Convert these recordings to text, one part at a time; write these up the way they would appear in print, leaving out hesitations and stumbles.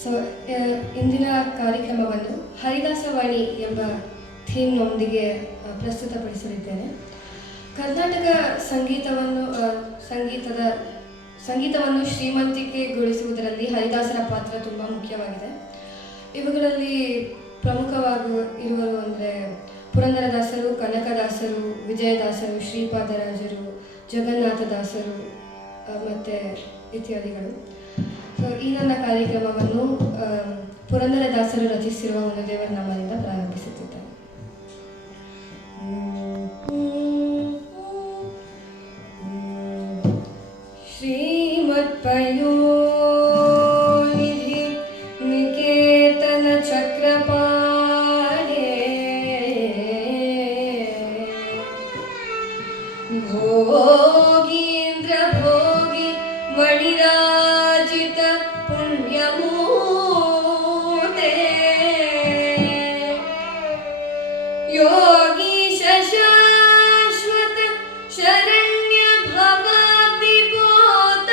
So ಇಂದಿನ ಕಾರ್ಯಕ್ರಮವನ್ನು ಹರಿದಾಸವಾಣಿ ಎಂಬ ಥೀಮ್ನೊಂದಿಗೆ ಪ್ರಸ್ತುತಪಡಿಸಲಿದ್ದೇನೆ. ಕರ್ನಾಟಕ ಸಂಗೀತವನ್ನು ಶ್ರೀಮಂತಿಕೆಗೊಳಿಸುವುದರಲ್ಲಿ ಹರಿದಾಸರ ಪಾತ್ರ ತುಂಬ ಮುಖ್ಯವಾಗಿದೆ. ಇವುಗಳಲ್ಲಿ ಪ್ರಮುಖವಾಗಿ ಇರುವರು ಅಂದರೆ ಪುರಂದರದಾಸರು, ಕನಕದಾಸರು, ವಿಜಯದಾಸರು, ಶ್ರೀಪಾದರಾಜರು, ಜಗನ್ನಾಥದಾಸರು ಮತ್ತು ಇತ್ಯಾದಿಗಳು. ಸೊ ಈ ನನ್ನ ಕಾರ್ಯಕ್ರಮವನ್ನು ಪುರಂದರದಾಸರು ರಚಿಸಿರುವ ಒಂದು ದೇವರ ನಾಮದಿಂದ ಪ್ರಾರಂಭಿಸುತ್ತಿದ್ದೇನೆ. ಶ್ರೀಮತ್ಪಯೋ ಭೋಗೀಂದ್ರ ಭೋಗಿ ಮಣಿರಾಜಿತ ಪುಣ್ಯಮೂರ್ತೆ ಯೋಗೀಶ ಶಾಶ್ವತ ಶರಣ್ಯ ಭವಾಬ್ಧಿಪೋತ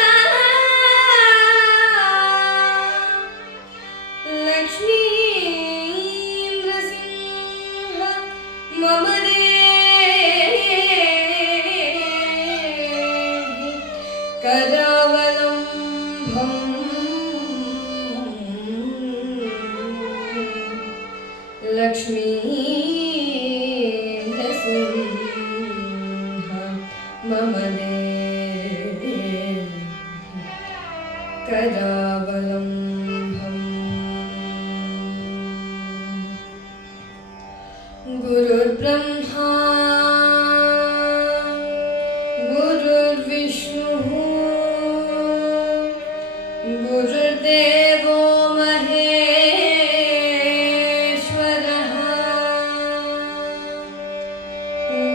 ಲಕ್ಷ್ಮೀಂದ್ರ ಸಿಂಹ ಮಮ ಕರಾವಲಂಬಂ ಲಕ್ಷ್ಮೀಂದ್ರ ಸಿಂಹ ಮಮ ಕರಾವಲಂಬಂ. ಗುರುರ್ಬ್ರಹ್ಮಾ ಗುರುರ್ದೇವೋ ಮಹೇಶ್ವರಃ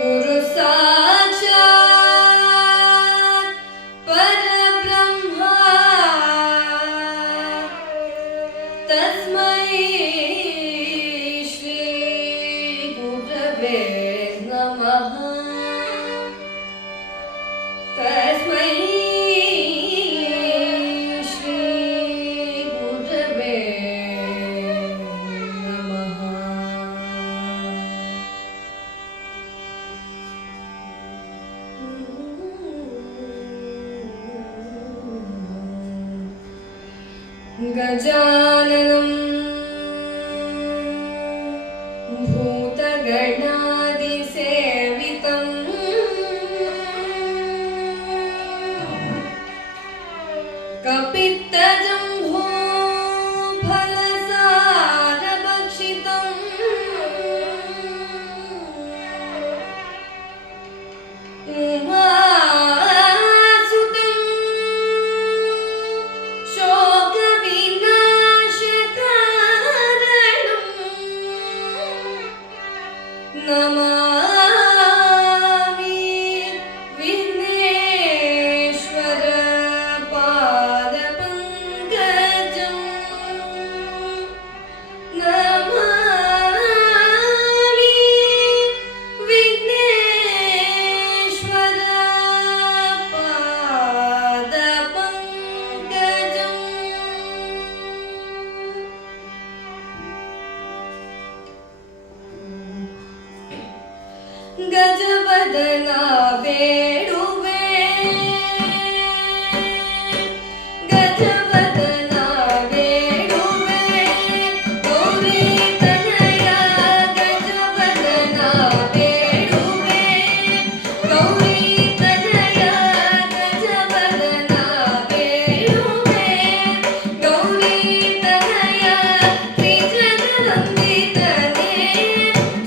ಗುರು ಸಾಕ್ಷಾತ್ ಪರಬ್ರಹ್ಮ ತಸ್ಮೈ ಶ್ರೀ ಗುರವೇ ನಮಃ. ತಸ್ಮೈ ಗಜಾನನಂ ಭೂತಗಣಾದಿ ಸೇವಿತಂ ಕಪಿತ್ತಜಂಭೋ ಫಲಸಾರಭಕ್ಷಿತಂ ನಮಾಮಿ ವಿಘ್ನೇಶ್ವರ ಪಾದ ಪಂಕಜಂ. ನಮಾಮಿ ವಿಘ್ನೇಶ್ವರ ಪಾದ ಪಂಕಜಂ. ಗಜವದನ ಬೇಡುವೆ ಗಜವದನ ಬೇಡುವೆ ಗೌರಿ ತನಯ ಗಜವದನ ಬೇಡುವೆ ಗೌರಿ ತನಯ ಗಜವದನ ಬೇಡುವೆ ಗೌರಿ ತನಯ ತ್ರಿಜಗವಂದಿತನೇ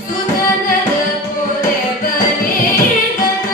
ಸುಧನರ ಪೊರೆವನೇ ಗಜ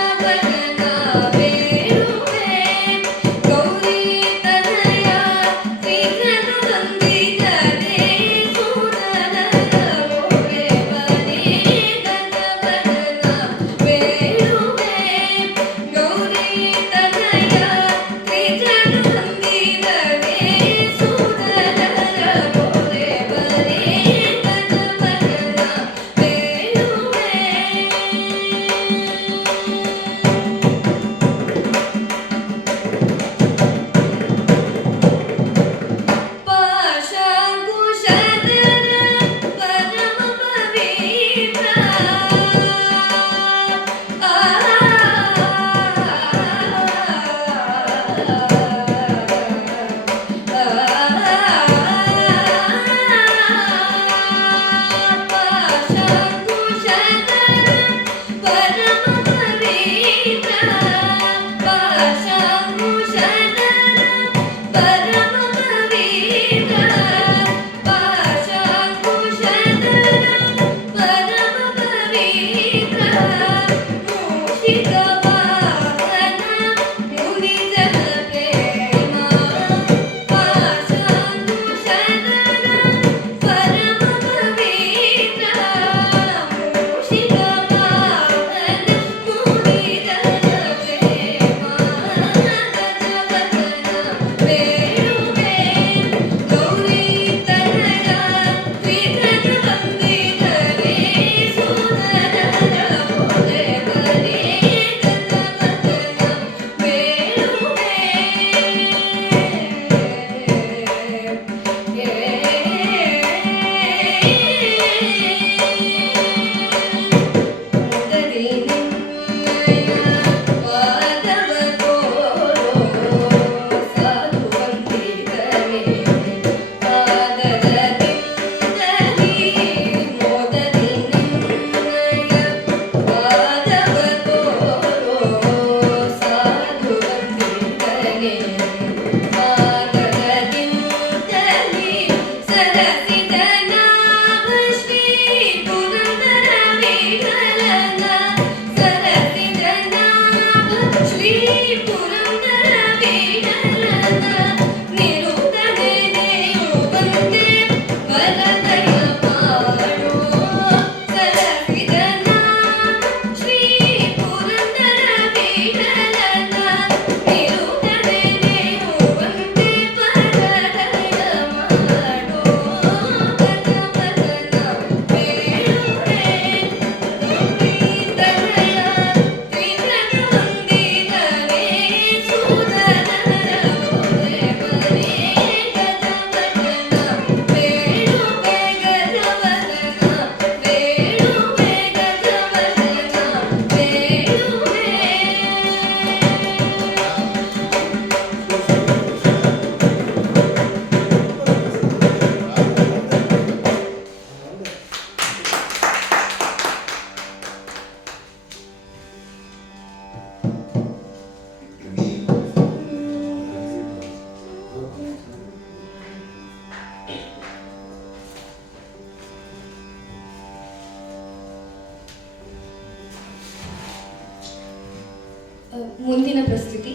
ಮುಂದಿನ ಪ್ರಸ್ತುತಿ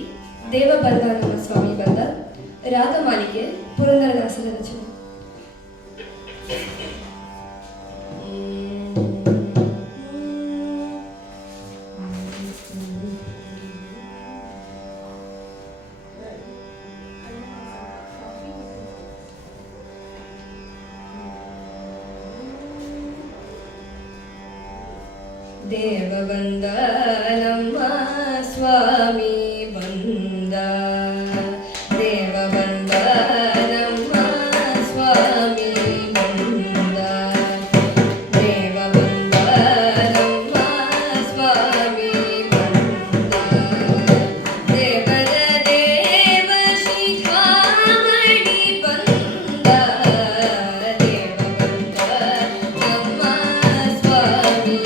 ದೇವಬಂಧಾನಮ ಸ್ವಾಮಿ ಬಂದ ರಾಗಮಾಲಿಕೆ ಪುರಂದರದಾಸರ ರಚನೆ. ದೇವ ಬಂದ ನಮ್ಮ ಸ್ವಾಮಿ ಬಂದ, ದೇವ ಬಂದ ನಮ್ಮ ಸ್ವಾಮಿ ಬಂದ, ದೇವ ಬಂದ ನಮ್ಮ ಸ್ವಾಮಿ ಬಂದ, ದೇವರ ದೇವ ಶಿಖಾಮಣಿ ಬಂದ, ದೇವ ಬಂದ ನಮ್ಮ ಸ್ವಾಮಿ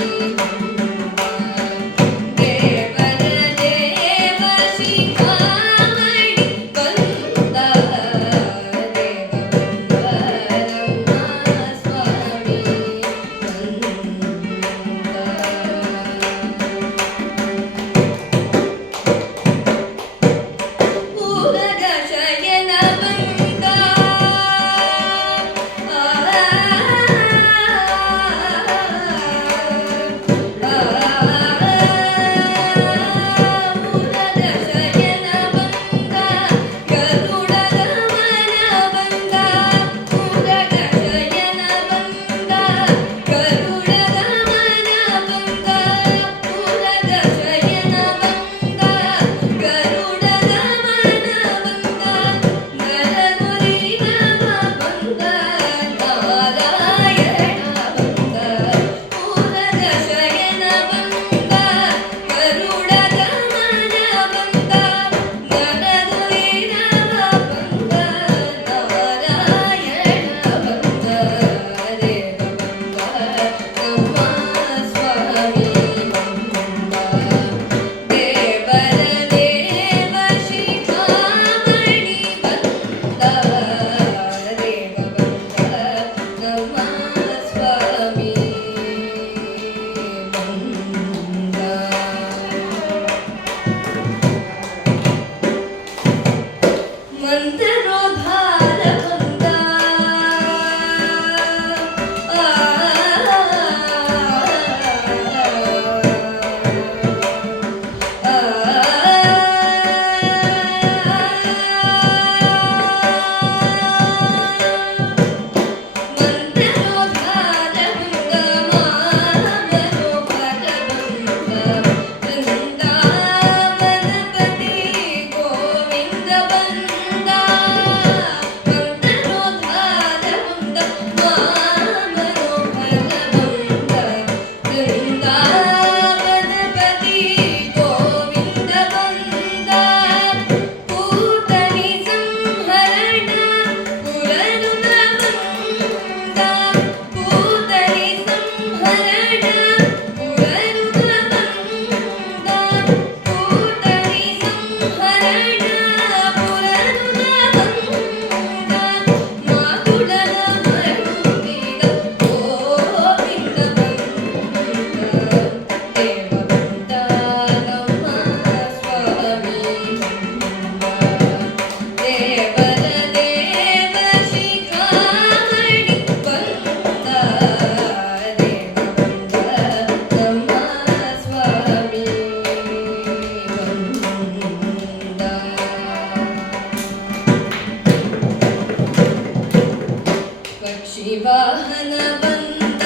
ವಾಹನ ಬಂದ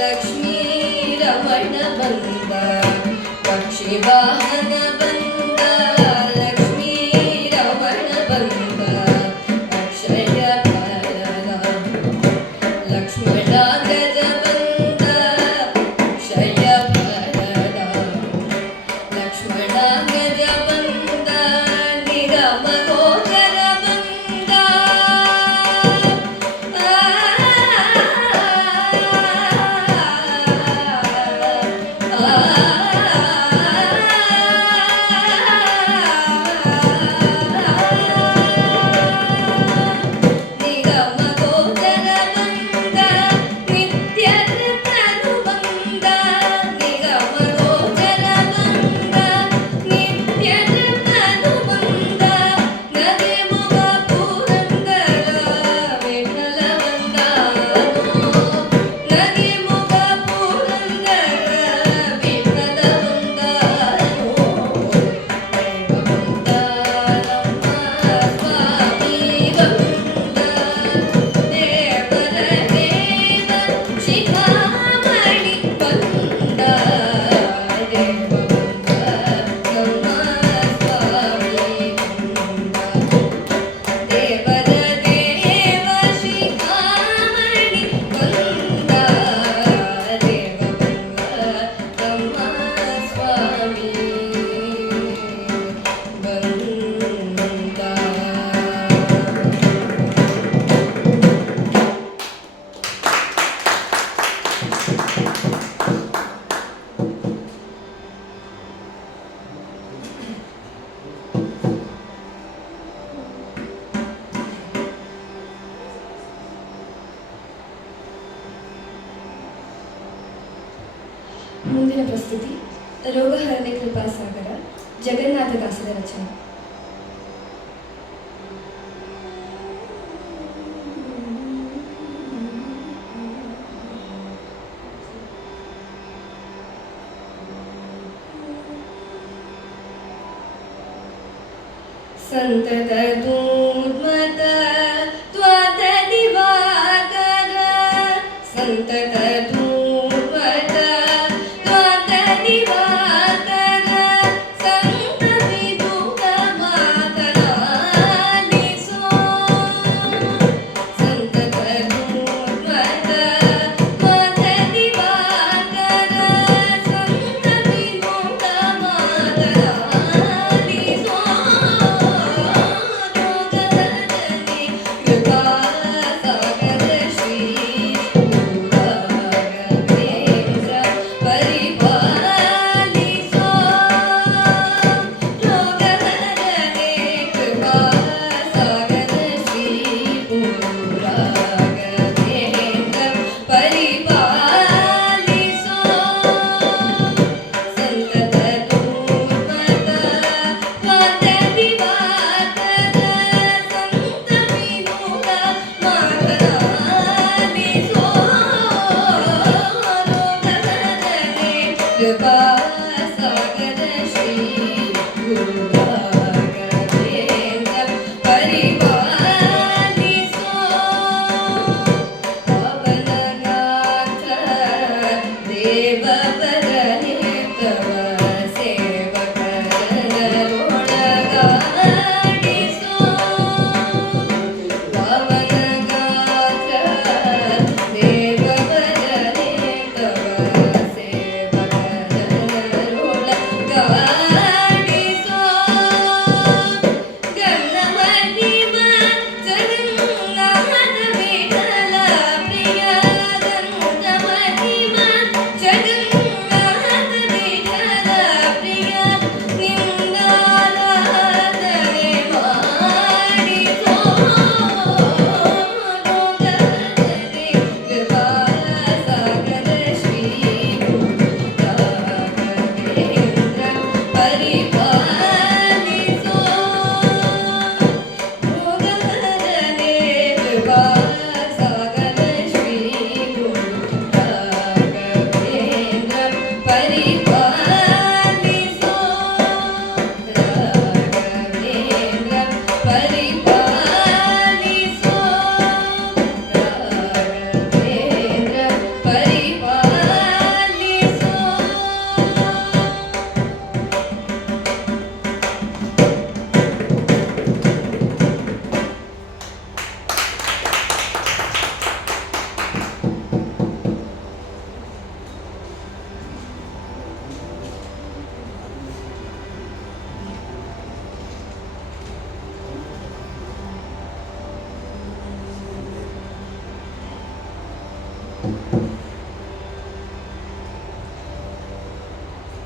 ಲಕ್ಷ್ಮೀ ರಮಣ ಬಂದ, ಪಕ್ಷಿ ವಾಹನ ಬಂದ ಲಕ್ಷ್ಮೀ ರಮಣ ಬಂದ, ಅಕ್ಷಯ ಫಲದ ಲಕ್ಷ್ಮಣ ಗಜ ಬಂದ, ಅಕ್ಷಯ ಫಲದ ಲಕ್ಷ್ಮಣ ಗಜ ಬಂದ, ನಿಗಮ ಗೋಚರ ಬಂದ, ಮುಂದಿನ ಪ್ರಸ್ತುತಿ ರೋಗಹರಣೆ ಕೃಪಾಸಾಗರ ಜಗನ್ನಾಥದಾಸರ ರಚನೆ. ಸಂತತ ಧೂರ್ಮತ ತ್ವತ ದಿವಾಕರ ಸಂತತ ಧೂರ್ಮತ ತ್ವತ ದಿವಾಕರ ಸಂತತಿ ದುಃಖ ಮಾತನಾಲಿಸೋ ಸಂತತ ಧೂರ್ಮತ ತ್ವತ ದಿವಾಕರ ಸಂತತಿ ದುಃಖ ಮಾತನಾಲಿಸೋ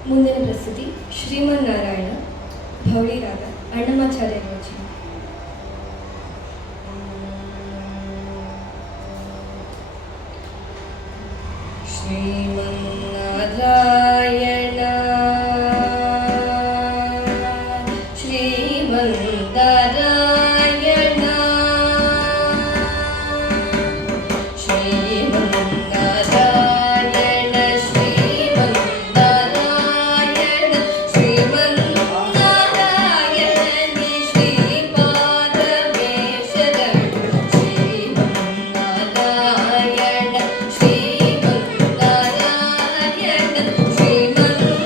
ಮುಂದಿನ ಪ್ರಸ್ತುತಿ ಶ್ರೀಮನ್ನಾರಾಯಣ ಭೌಳಿ ರಾಗ ಅಣ್ಣಮಾಚಾರ್ಯ ರಚನೆ. ಶ್ರೀಮನ್ನಾರಾಯಣ ಶ್ರೀಮನ್ನಾರಾಯಣ ಶ್ರೀಮನ್ನಾರಾಯಣ ಶ್ರೀಮನ್ನಾರಾಯಣ ಶ್ರೀಮನ್ನಾರಾಯಣ ಶ್ರೀಪಾದಮೇಶ್ವರನು ಶ್ರೀಮನ್ನಾರಾಯಣ ಶ್ರೀಮನ್ನಾರಾಯಣ ಶ್ರೀಮನ್ನಾರಾಯಣ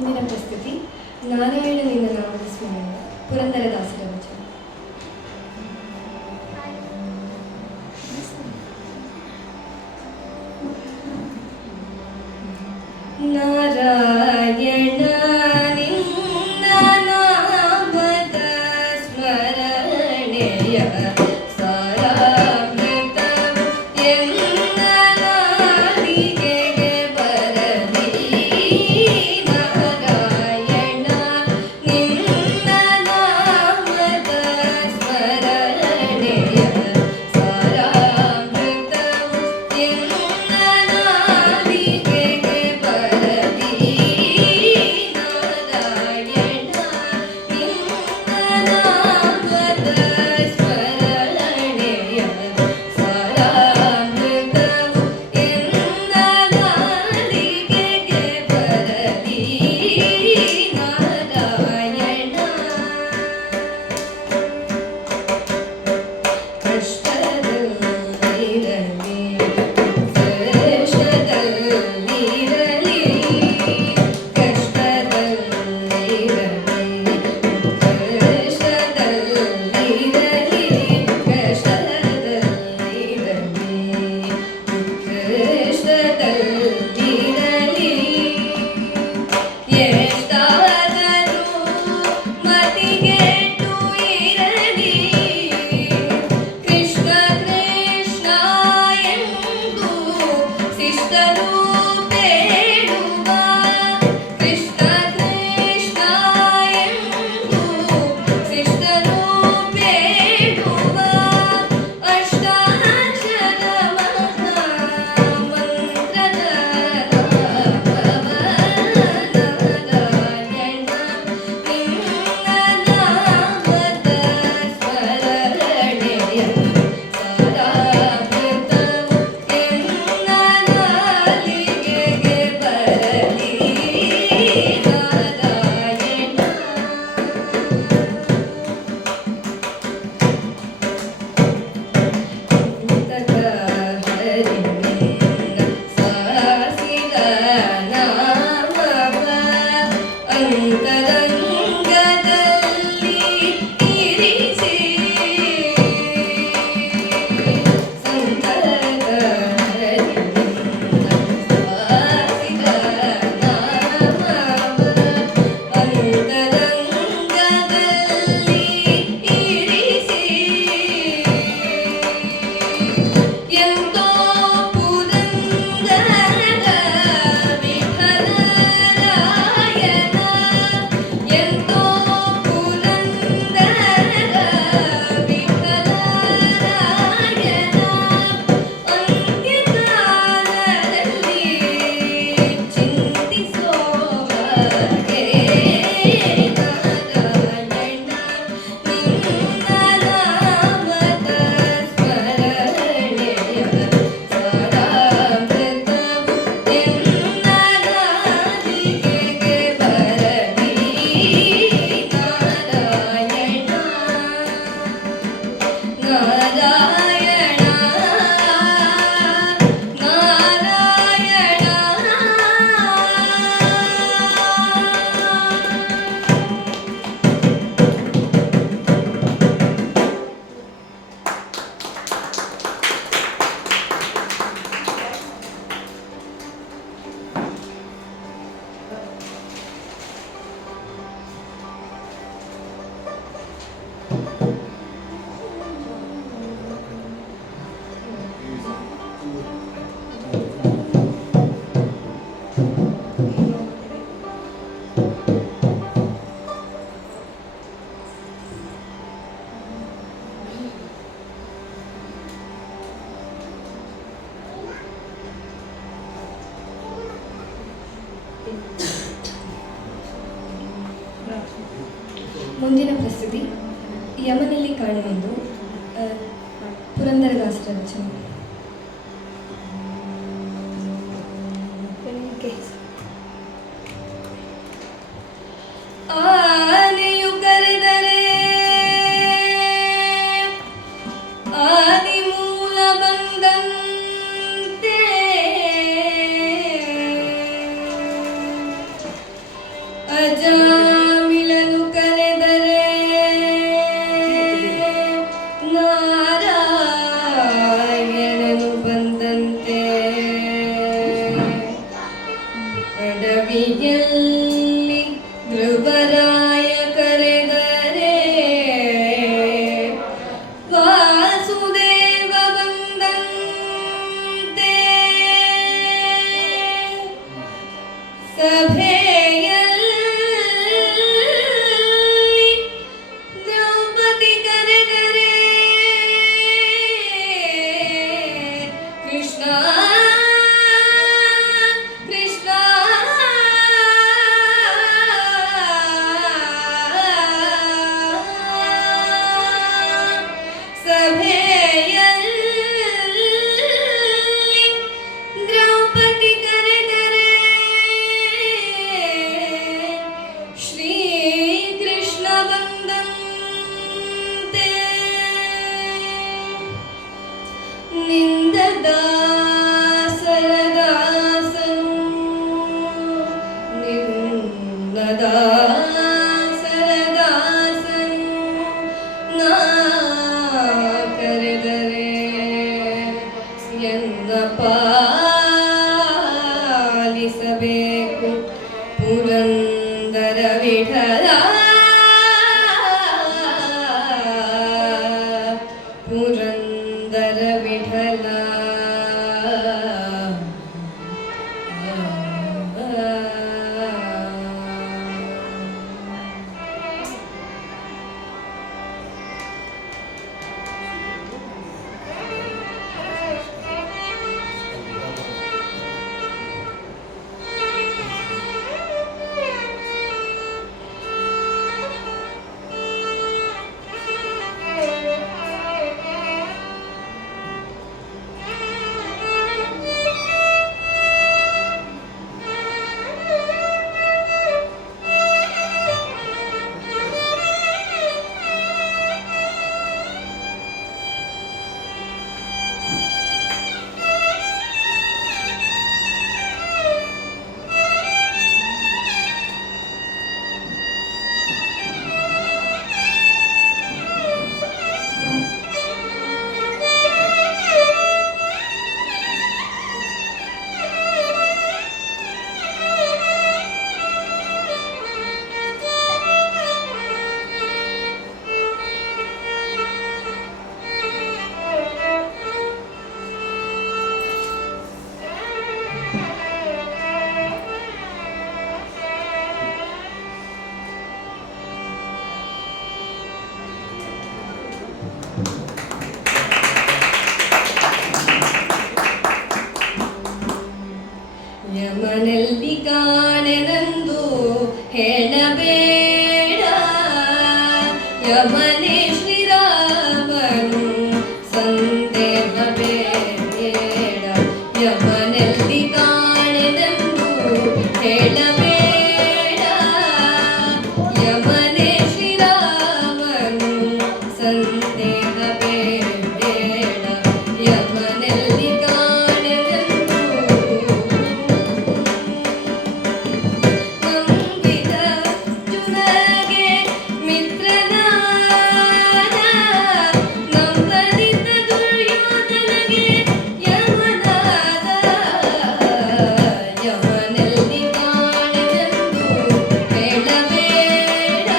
ಮುಂದಿನ ಪ್ರಸ್ತುತಿ ನಾರಾಯಣನಿಂದ ನಾಮದ ಸ್ಮರಣೆ ಪುರಂದರದಾಸರ ವಚನ. ನಾರಾಯಣ ನಿನ್ನ ನಾಮದ ಸ್ಮರಣೆಯ ಸಾರಾಮೃತವು ಎನ್ನ ನಾಲಿಗೆಗೆ ಬರಲಿ. ನಾರಾಯಣ ನಿನ್ನ ನಾಮದ ಸ್ಮರಣೆಯ ಸಾರಾಮೃತವು ಎನ್ನ ನಾಲಿಗೆಗೆ ಬರಲಿ. ನಾರಾಯಣ ನಿನ್ನ ನಾಮದ ಸ್ಮರಣೆಯ ಸಾರಾಮೃತವು ಎನ್ನ ನಾಲಿಗೆಗೆ ಬರಲಿ. ನಾರಾಯಣ ಕಷ್ಟದಲ್ಲಿರಲಿ ಕಷ್ಟದಲ್ಲಿರಲಿ ಕಷ್ಟದಲ್ಲಿರಲಿ ಕಷ್ಟದಲ್ಲಿರಲಿ ಕಷ್ಟದಲ್ಲಿರಲಿ ಎಷ್ಟಾದರೂ ಮತಿಗೆಟ್ಟು ಇರಲಿ. ಕೃಷ್ಣ ಕೃಷ್ಣ ಎಂದು ಶಿಷ್ಟರು ಬೇಡುವ. ಕೃಷ್ಣ ಕೃಷ್ಣ ಎಂದು ಶಿಷ್ಟರು ಬೇಡುವ. ಅಷ್ಟಾಕ್ಷರ ಮಹಾಮಂತ್ರದ ನಾಮವ ನಾರಾಯಣ ನಿನ್ನ ನಾಮದ ಸ್ಮರಣೆಯ ಸಾರಾಮೃತವು ಎನ್ನ ನಾಲಿಗೆಗೆ ಬರಲಿ. ನಾರಾಯಣ ಅಂತಕ ಹರಿನಿನ್ನ ಸಾಸಿದ ನಾಮವ ಅಂತರಂಗದಲ್ಲಿ ಇರಿಸಿ. ಸಂತಕ ಹರಿನಿನ್ನ ಸಾಸಿದ ನಾಮವ ಅಂತರಂಗದಲ್ಲಿ ಇರಿಸಿ. ಎಂತೋ ಪುರಂದರ ವಿಠಲರಾಯನ ಎಂತೋ ಪುರಂದರ ವಿಠಲರಾಯನ ಅಂತ್ಯಕಾಲದಲ್ಲಿ ಚಿಂತಿಸೋ ಹಾಗೆ. ನಾರಾಯಣ ನಿನ್ನ ನಾಮದ ಸ್ಮರಣೆಯ ಸಾರಾಮೃತವು ಎನ್ನ ನಾಲಿಗೆಗೆ ಬರಲಿ. ನಾರಾಯಣ ನಾರಾಯಣ ಮುಂದಿನ ಪ್ರಸ್ತುತಿ ಯಮನಲ್ಲಿ ಕಾಣುವುದು ಪುರಂದರದಾಸರ ವಚನ. ಆನೆಯು ಕರೆದರೆ ಆದಿಮೂಲ ಬಂದಂತೆ ಯಮನೆಲ್ಲಿ ಕಾಣೆನೆಂದು ಹೇಳಬೇಡ, ಯಮನೇ ಶ್ರೀರಾಮನು ಸಂದೇಹ ಬೇಡ. ಯಮನೆಲ್ಲಿ ಕಾಣೆನೆಂದು ಹೇಳಬೇಡ, ಯಮನೇ ಶ್ರೀರಾಮನು ಸಂದೇಹ ಬೇಡ. ಯಮನೆಲ್ಲಿ ಕಾಣೆನೆಂದು ನಂಬಿದ ಜುನಗೆ ಮಿತ್ರನಾದ, ನಂಬದಿದ್ದ ದುರ್ಯೋಧನಗೆ ಯಮನಾದ. ಯಮನೆಲ್ಲಿ ಕಾಣೆನೆಂದು ಹೇಳಬೇಡ,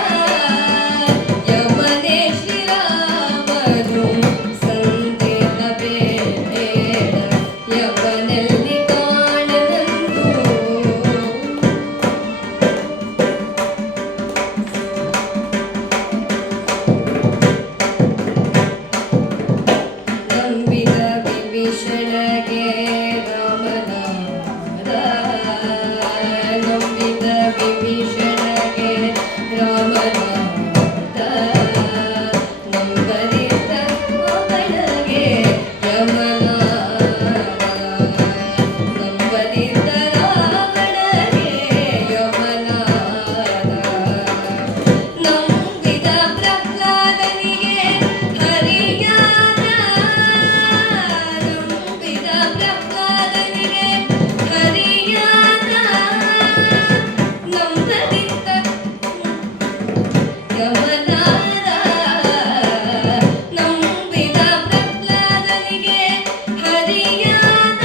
ಯಮನೇ ಶ್ರೀರಾಮನು ಸಂದೇಹ ಬೇಡ. ಯಮನೆಲ್ಲಿ ಕಾಣೆನೆಂದು ನಂಬಿದ ವಿಭೀಷಣಗೆ ರಾಮನಾದ, ನಂಬಿದ ವಿಭೀಷಣಗೆ ರಾಮನಾದ. ನಂಬದಿದ್ದ ಅವನಿಗೆ ಯಮನಾದ, ನಂಬದಿದ್ದ ರಾವಣಗೆ ಯಮನಾದ. ನಂಬಿದ ಪ್ರಹ್ಲಾದನಿಗೆ ಹರಿಯಾದ, ನಂಬಿದ ಪ್ರಹ್ಲಾದನಿಗೆ ಹರಿಯಾದ. ನಂಬದಿದ್ದ ಯಮನಾದ, ನಂಬಿದ ಪ್ರಹ್ಲಾದನಿಗೆ ಹರಿಯಾದ.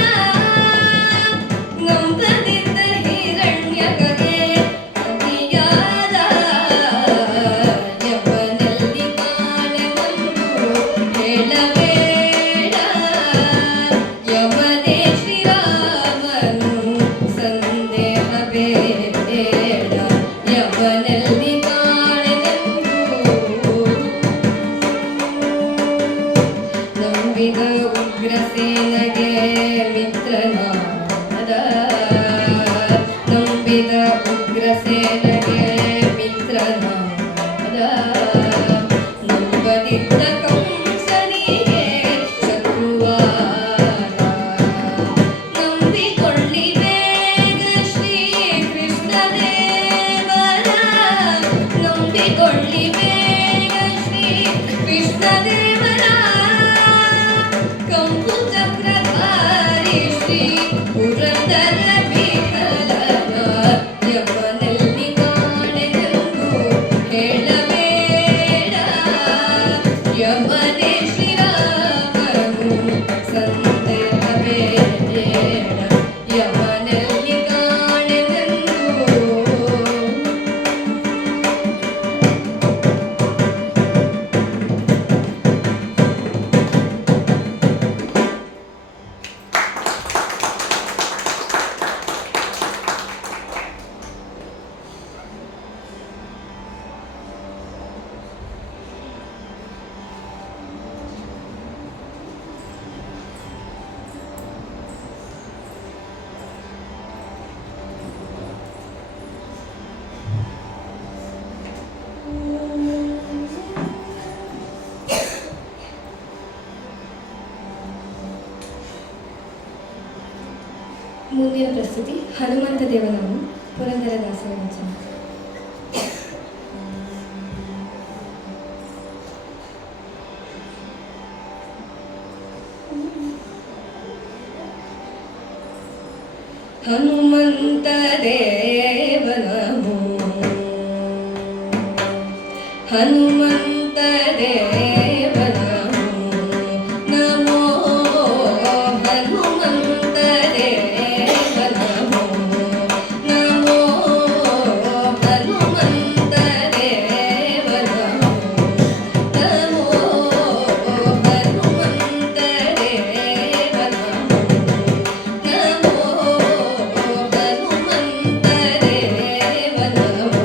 ನಂಬದಿದ್ದ ಹಿರಣ್ಯಕಗೆ ಹರಿಯಾದ. ಯಮನೆಲ್ಲಿ ಕಾಣೆನೆಂದು ಹೇಳಬೇಡ, ಯಮನೇ ಶ್ರೀರಾಮನು ಸಂದೇಹ ಬೇಡ. ಯಮನೆಲ್ಲಿ ಕಾಣೆನೆಂದು ನಂಬಿದ ಉಗ್ರಸೇನಗೆ ಮಿತ್ರನಾದ, ನಂಬಿದ ಉಗ್ರಸೇನಗೆ ಮಿತ್ರನಾದ. ನಂಬದಿದ್ದ ಕಂಸನಿಗೆ ಶತ್ರುವಾದ. ನಂಬಿಕೊಳ್ಳಿ ಬೇಗ ಶ್ರೀ ಕೃಷ್ಣದೇವರ, ನಂಬಿಕೊಳ್ಳಿ ಬೇಗ ಶ್ರೀ ಕೃಷ್ಣದೇವರ. ಕಂಪು ಚಕ್ರಧಾರಿ ಶ್ರೀ ಪುರಂದರ ವಿಠಲನ, ಯಮನೆಲ್ಲಿ ಕಾಣೆನೆಂದು ಹೇಳಬೇಡ, ಯಮನೇ ಶ್ರೀರಾಮನು ಸಂದೇಹ ಬೇಡ. ಯಮನೆಲ್ಲಿ ಕಾಣೆನೆಂದು ಮುಂದಿನ ಪ್ರಸ್ತುತಿ ಹನುಮಂತ ದೇವನಾಮ ಪುರಂದರದಾಸರ ರಚನೆ. ಹನುಮಂತ ದೇವನಮೋ, ಹನುಮಂತ ದೇವನಮೋ ನಮೋ, ಹನುಮಂತ ದೇವನಮೋ ನಮೋ, ಹನುಮಂತ ದೇವನಮೋ ನಮೋ, ಹನುಮಂತ ದೇವನಮೋ ನಮೋ, ಹನುಮಂತ ದೇವನಮೋ.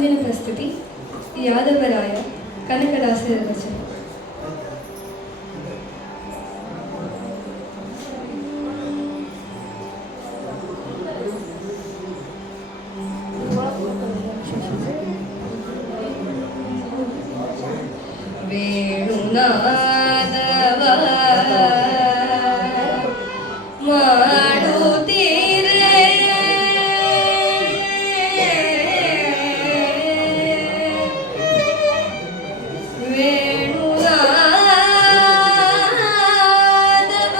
ಮುಂದಿನ ಪ್ರಸ್ತುತಿ ಯಾದವರಾಯ ಕನಕದಾಸರ ರಚನೆ. ವೇಣುನಾದವ ಮಾಡುತ್ತೀರೆ ವೇಣುನಾದವ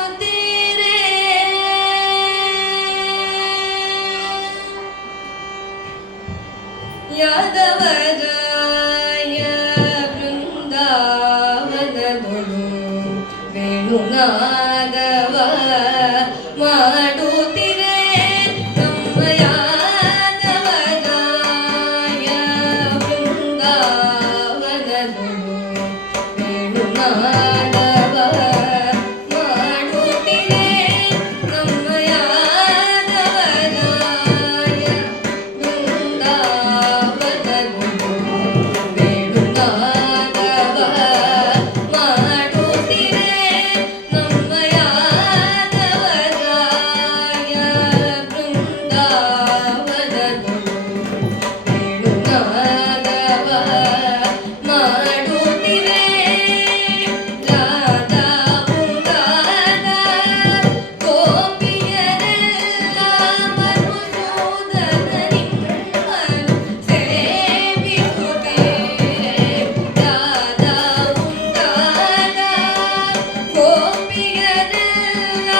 ಮಾಡುತ್ತೀರೆ ಯಾದವರಾಯ ಬೃಂದಾವನದೊಳು ವೇಣುನಾದವ ಮಾಡುತ್ತೀರೆ ನಮ್ಮ ಯಾದವರಾಯ ಬೃಂದಾವನದೊಳು ವೇಣುನಾದವ ಮಾಡುತ್ತೀರೆ ನಮ್ಮ ಯಾದವರಾಯ ಬೃಂದಾವನದೊಳು ವೇಣುನಾದವ ಮಾಡುತ್ತೀರೆ ನಮ್ಮ ಯಾದವರಾಯ ಬೃಂದಾವನದೊಳು ವೇಣುನಾದವ ಮಾಡುತ್ತೀರೆ ರಾಧಾ ಮುಂತಾದ ಗೋಪಿಯರೆಲ್ಲ ಮಧುಸೂದನ ನಿಮ್ಮನ್ನು ಸೇವಿಸುತ್ತೀರೆ ರಾಧಾ ಮುಂತಾದ ಗೋಪಿಯರೆಲ್ಲ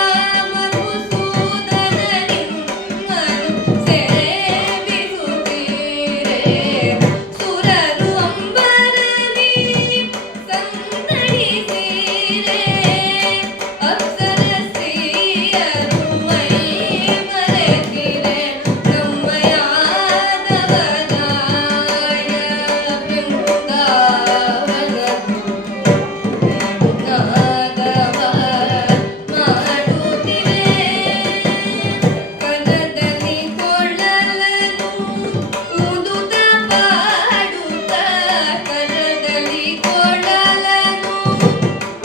ಮಧುಸೂದನ ನಿಮ್ಮನ್ನು ಸೇವಿಸುತ್ತೀರೆ ಸುರರು ಅಂಬರದಿ ಸಂದಣಿಸಿರೆ ಅಪ್ಸರಸ್ತ್ರೀಯರು ಮೈ ಮರೆತಿರೆ ನಮ್ಮ ಯಾದವರಾಯ ಬೃಂದಾವನದೊಳು ವೇಣುನಾದವ ಮಾಡುತ್ತೀರೆ ಕರದಲ್ಲಿ ಕೊಳ್ಳಲನು ಊದುತ್ತ ಪಾಡುತ್ತ ಕರದಲ್ಲಿ ಕೊಳ್ಳಲನು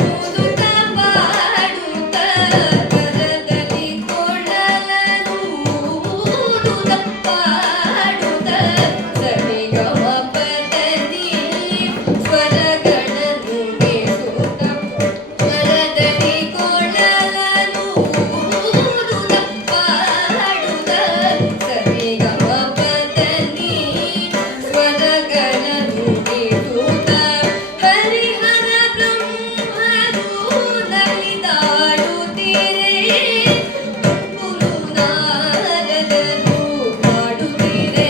ಊದುತ್ತ ಪಾಡುತ್ತ ಕರದಲ್ಲಿ ಕೊಳ್ಳಲನು ಊದುತ್ತ ಪಾಡುತ್ತ ಸರಿಗಮ ಪದನಿ ಸ್ವರಗಳನ್ನು ನುಡಿಸುತ್ತ ಕರದಲ್ಲಿ ಕೊಳ್ಳಲನು ಊದುತ್ತ ಪಾಡುತ್ತ ಸರಿಗಮ ಪದನಿ ಸ್ವರಗಳನ್ನು ನುಡಿಸುತ್ತ ಹರಿಹರ ಬ್ರಹ್ಮರು ನಲಿದಾಡುತ್ತೀರೆ ಗುರು ನಾರದರು ಮಾಡುತ್ತೀರೆ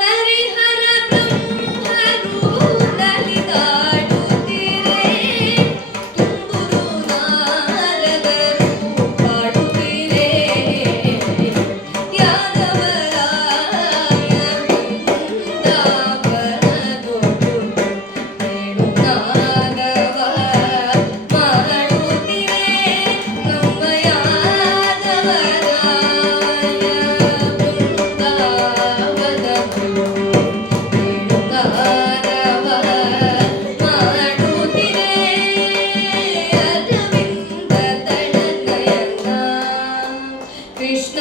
ಹರಿಹರ ಬ್ರಹ್ಮರು ನಲಿದಾಡುತ್ತೀರೆ ತುಂಬುರು ನಾರದರು ಮಾಡುತ್ತೀರೆ ಯಾದವರಾಯ ಬೃಂದಾವನದೊಳು ವೇಣುನಾದವ ಮಾಡುತ್ತೀರೆ ನಮ್ಮ ಯಾದವರಾಯ ಬೃಂದಾವನದೊಳು ವೇಣುನಾದವ ಮಾಡುತ್ತೀರೆ ಅರವಿಂದ ತಳನಯನ ಕೃಷ್ಣ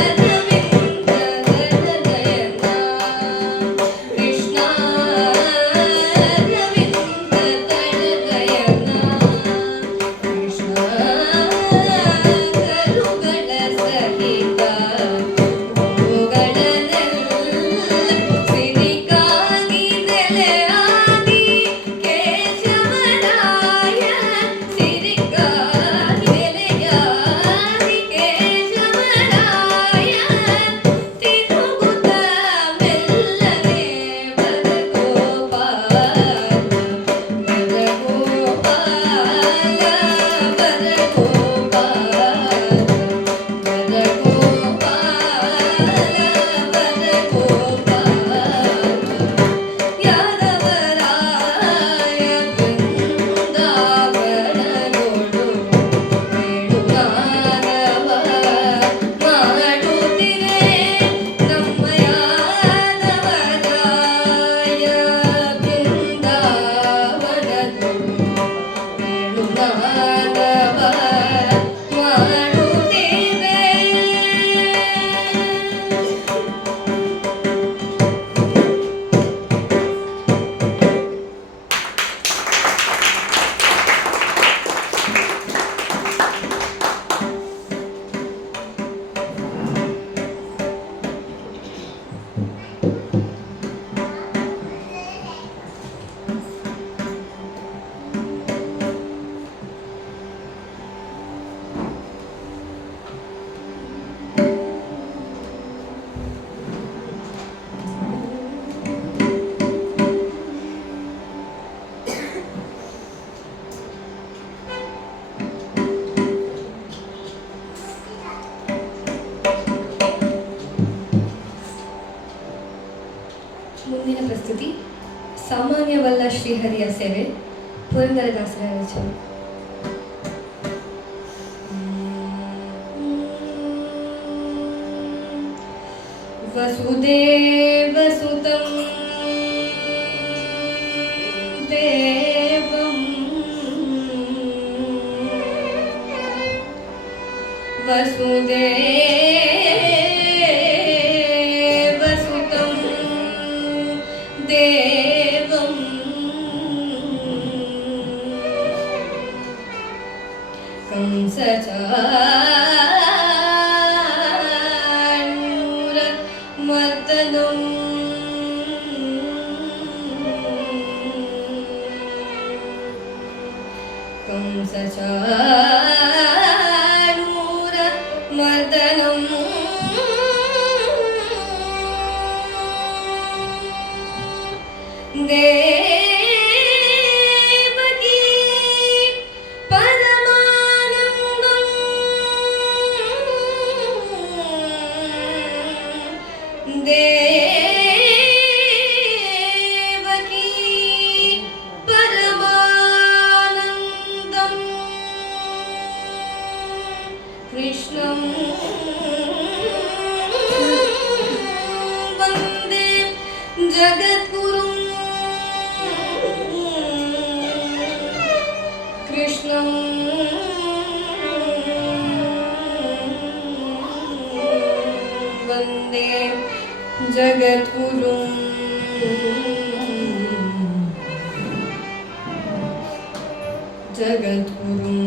ಅರವಿಂದ ತಳನಯನ ಕೃಷ್ಣ ಅರವಿಂದ ತಳನಯನ ಕೃಷ್ಣ ಕರುಗಳ ಸಹಿತ ಗೋವುಗಳನ್ನೆಲ್ಲ ಸಿರಿಗಾಗಿ ನೆಲೆಯಾದಿ ಕೇಶವರಾಯ ಸಿರಿಗಾಗಿ ನೆಲೆಯಾದಿ ಕೇಶವರಾಯ ಸ್ತುತಿ ಸಾಮಾನ್ಯವಲ್ಲ ಶ್ರೀಹರಿಯ ಸೇವೆ ಪುರಂದರದಾಸರ ರಚನೆ. ವಸುದೇವಸುತಂ ದೇವಂ ವಸುದೇವಸುತಂ ದೇವಂ ಕಂಸಚಾಣೂರಮರ್ದನಂ ಕಂಸಚಾಣೂರಮರ್ದನಂ ದೇವಕೀ ಪರಮಾನಂದಂ ದೇವಕೀ ಪರಮಾನಂದಂ ಕೃಷ್ಣಂ ವಂದೇ ಜಗದ್ಗುರುಂ ಕೃಷ್ಣಂ ವಂದೇ ಜಗದ್ಗುರುಂ ಜಗದ್ಗುರುಂ.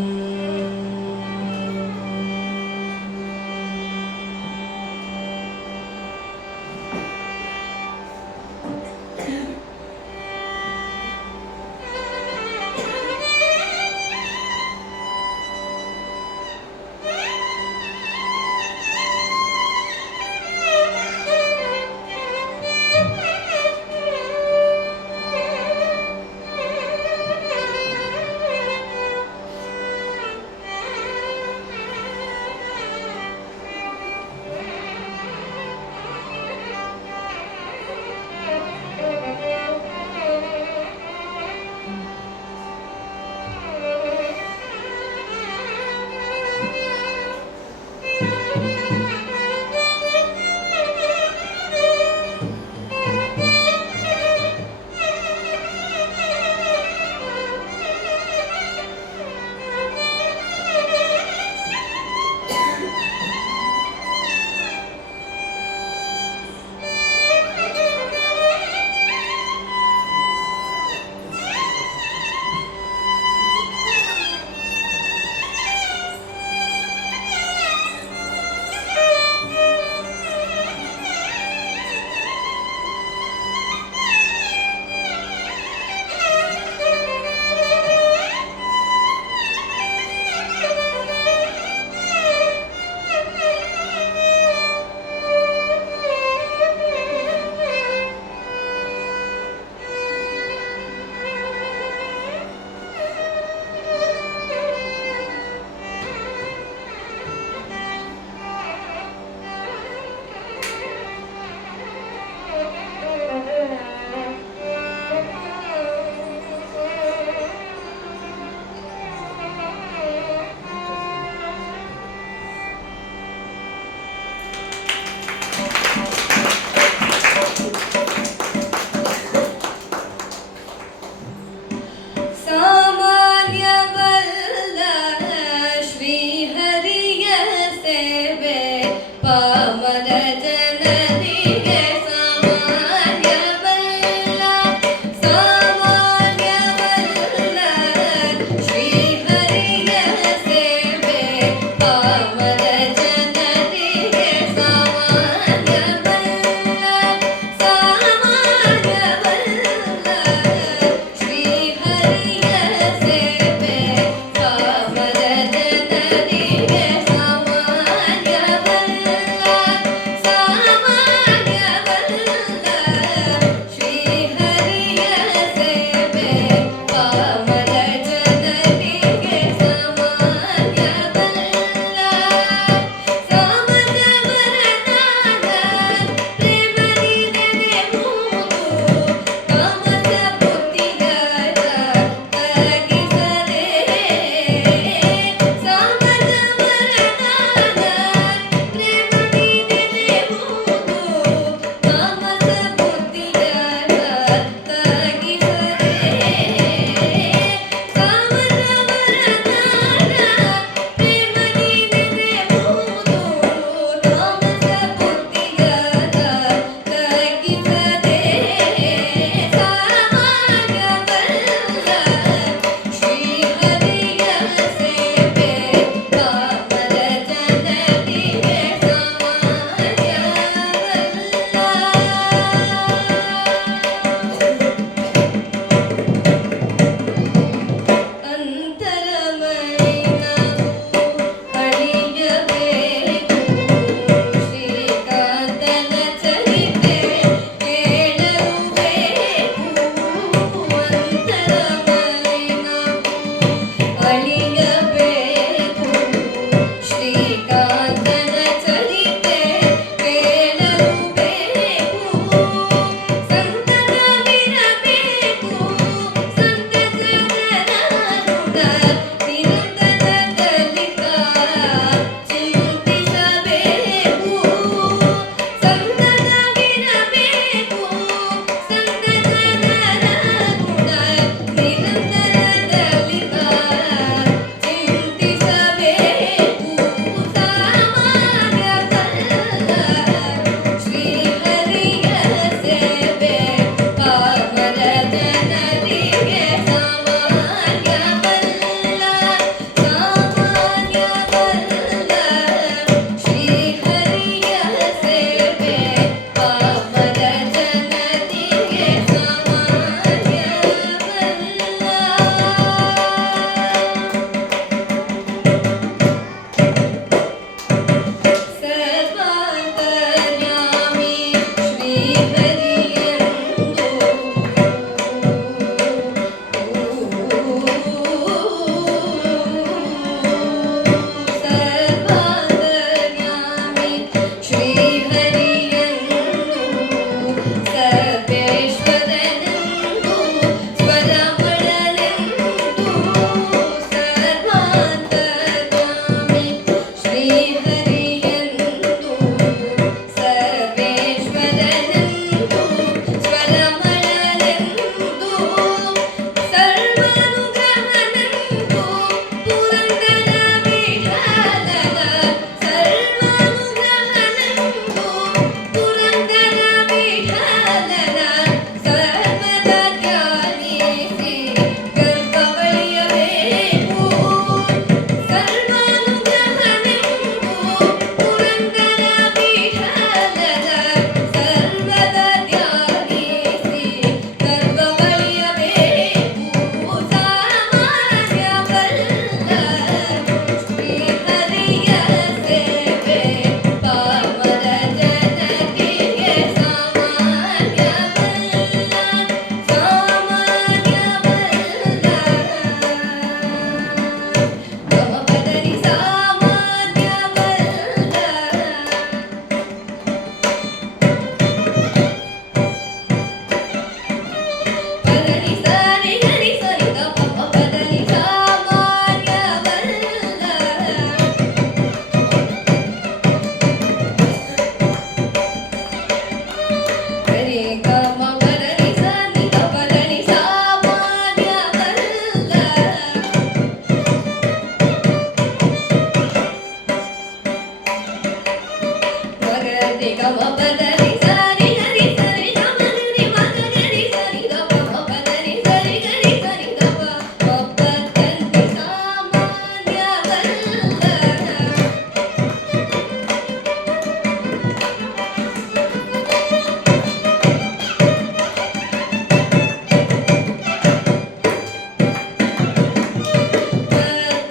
ರಿ ಗ ಮ ಪ ದ ರಿ ಸ ರಿ ಗ ರಿ ಸ ರಿ ಗ ಮ ಗ ರಿ ಮ ಗ ಗ ರಿ ಸ ರಿ ಗ ಪ ಮ ಪ ದ ರಿ ಸ ರಿ ಗ ರಿ ಸ ರಿ ಗ ಪ ಮ ಪ ತಂತಿ ಸಾಮಾನ್ಯ ವಲ್ಲಣ.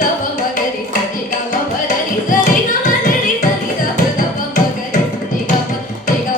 ತವ ಮಗರಿ ಸರಿ ಗ ಮ ಪದರಿ ಸರಿ ಗ ಮ ಗರಿ ಸರಿ ದ ಪ ದ ಪ ಮಗರಿ ಸರಿ ಗ ಮ ರಿ ಗ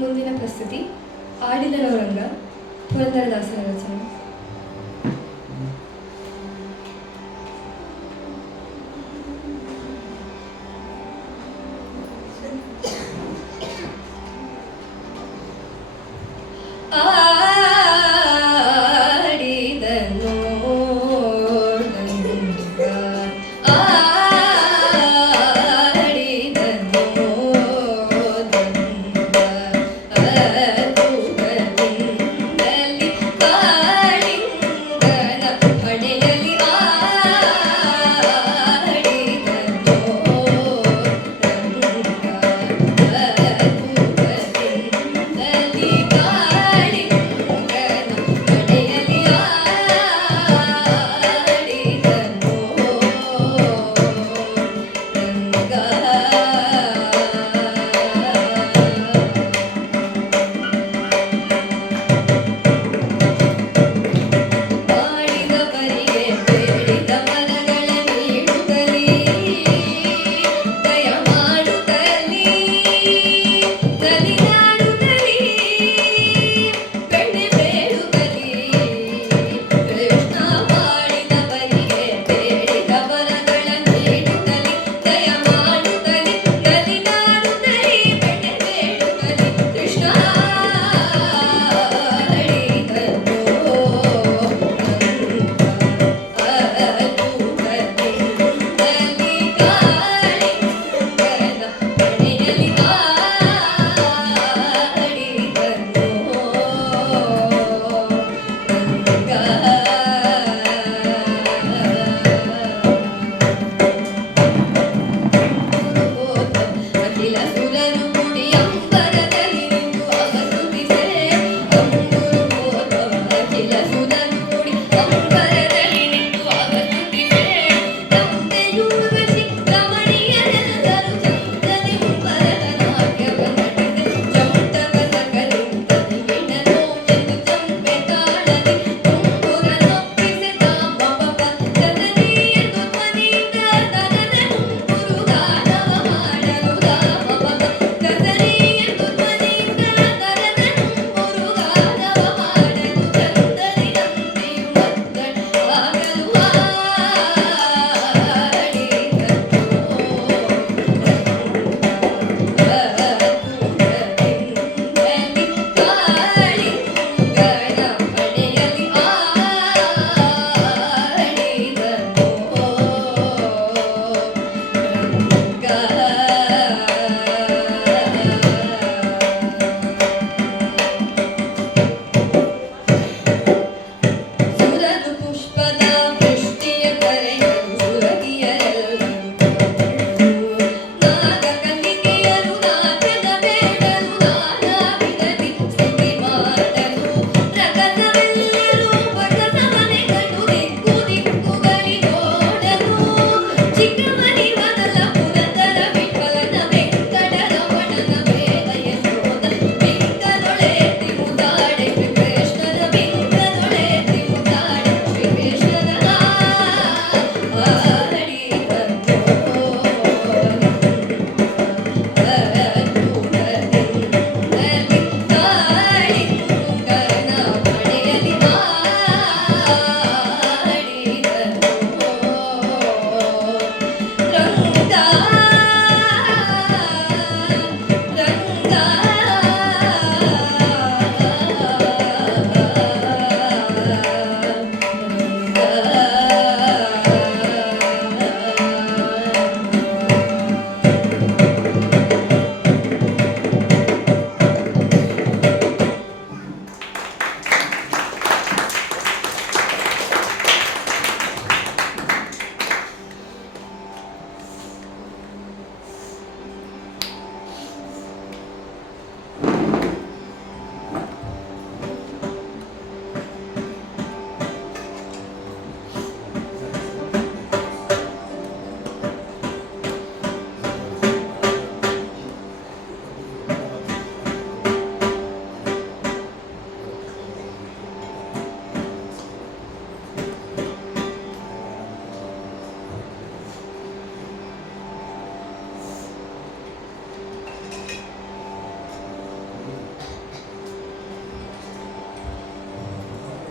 ಮುಂದಿನ ಪ್ರಸ್ತುತಿ ಆಡಿದ ನವರಂಗ ಪುರಂದರದಾಸರ ರಚನೆ. ಗಾಳಿ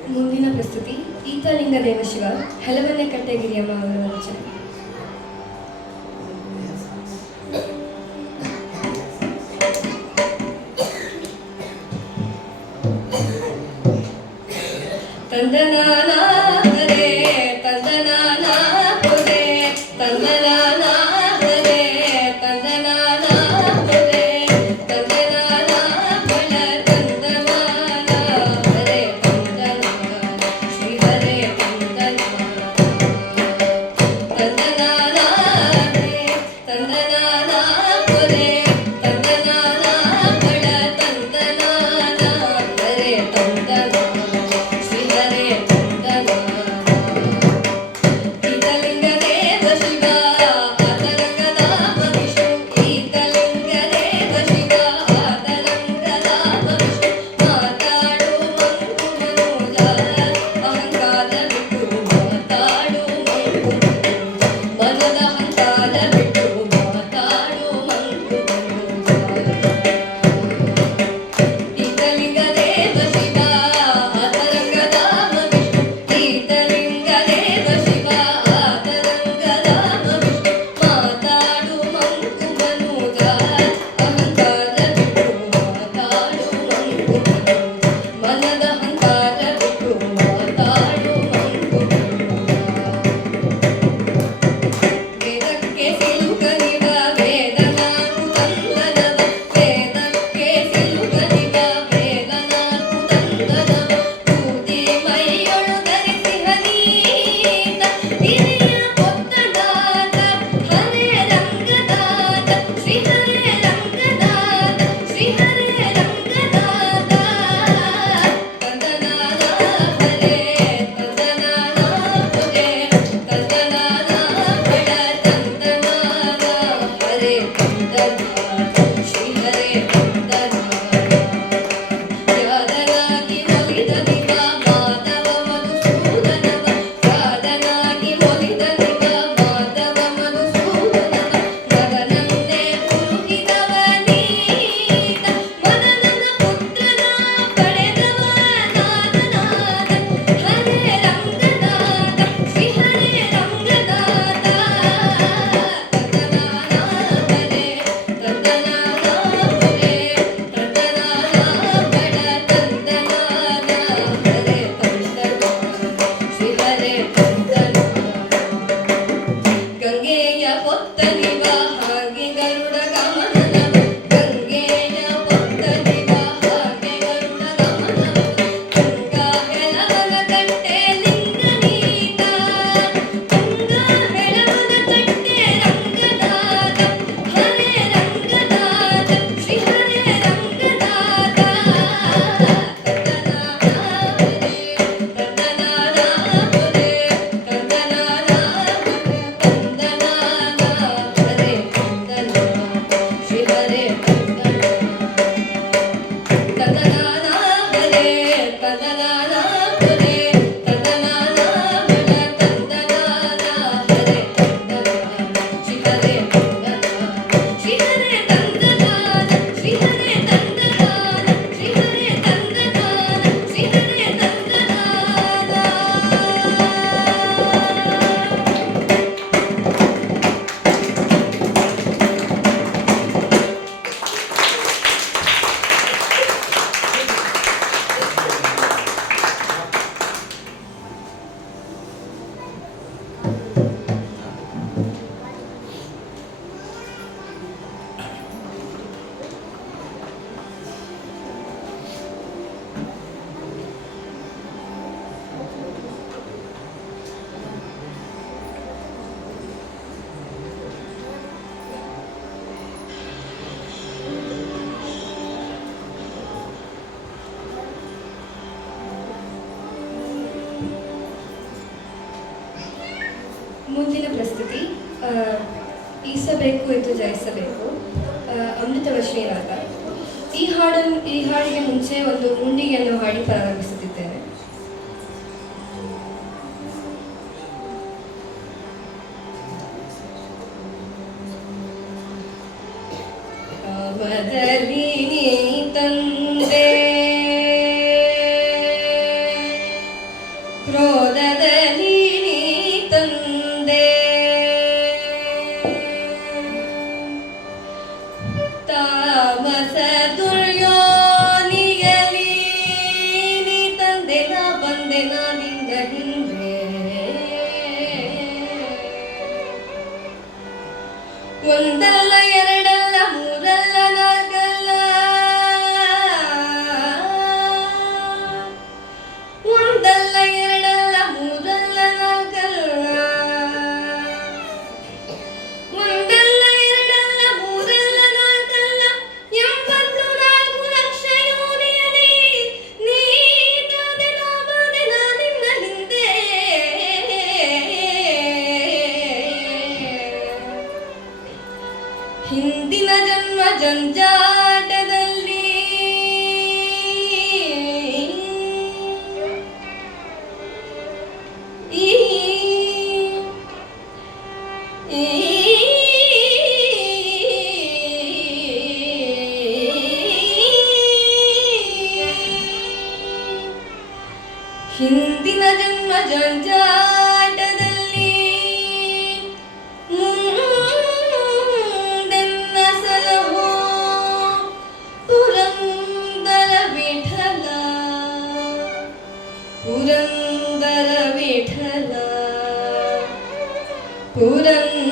ಮುಂದಿನ ಪ್ರಸ್ತುತಿ ಈತಲಿಂಗ ದೇವಶಿವ ಹಲವನ್ನಕಟ್ಟೆ ಗಿರಿಯಮ್ಮ ಅವರ ರಚನೆ. ತಂದನಾನಾ ಹರೇ ತಂದನಾನಾ ಪೊರೆ ತಂದನಾನಾ ಹರೇ ತಂದನಾನಾ ಪೊರೆ ತಂದನಾನಾ ಫಲ ತಂದನಾನಾ ಹರೇ ತಂದನಾನಾ ಶ್ರೀ ಹರೇ ತಂದನಾನಾ ತಂದನಾನಾ ಹರೇ ತಂದನಾನಾ ಪೊರೆ ತಂದನಾನಾ ಫಲ ತಂದನಾನಾ ಹರೇ ತಂದನಾನಾ ಮುಂದಿನ ಪ್ರಸ್ತುತಿ ಈಸಬೇಕು ಎಂದು ಜಯಿಸಬೇಕು ಅಮೃತವರ್ಷಿಣಿ ರಾಗ. ಈ ಹಾಡಿಗೆ ಮುಂಚೆ ಒಂದು ಮುಂಡಿಗೆಯನ್ನು ಹಾಡಿ ಪ್ರಾರಂಭಿಸುತ್ತಿದ್ದೇನೆ. ಬದಲಿ ನೀ ತಂದೆ ಹಿಂದಿನ ಜನ್ಮ ಜಂಜಾಟದಲ್ಲಿ ಮುಂದೆನ್ನ ಸಲಹೋ ಪುರಂದರ ವಿಠಲ ಪುರಂದರ ವಿಠಲ ಪುರಂದರ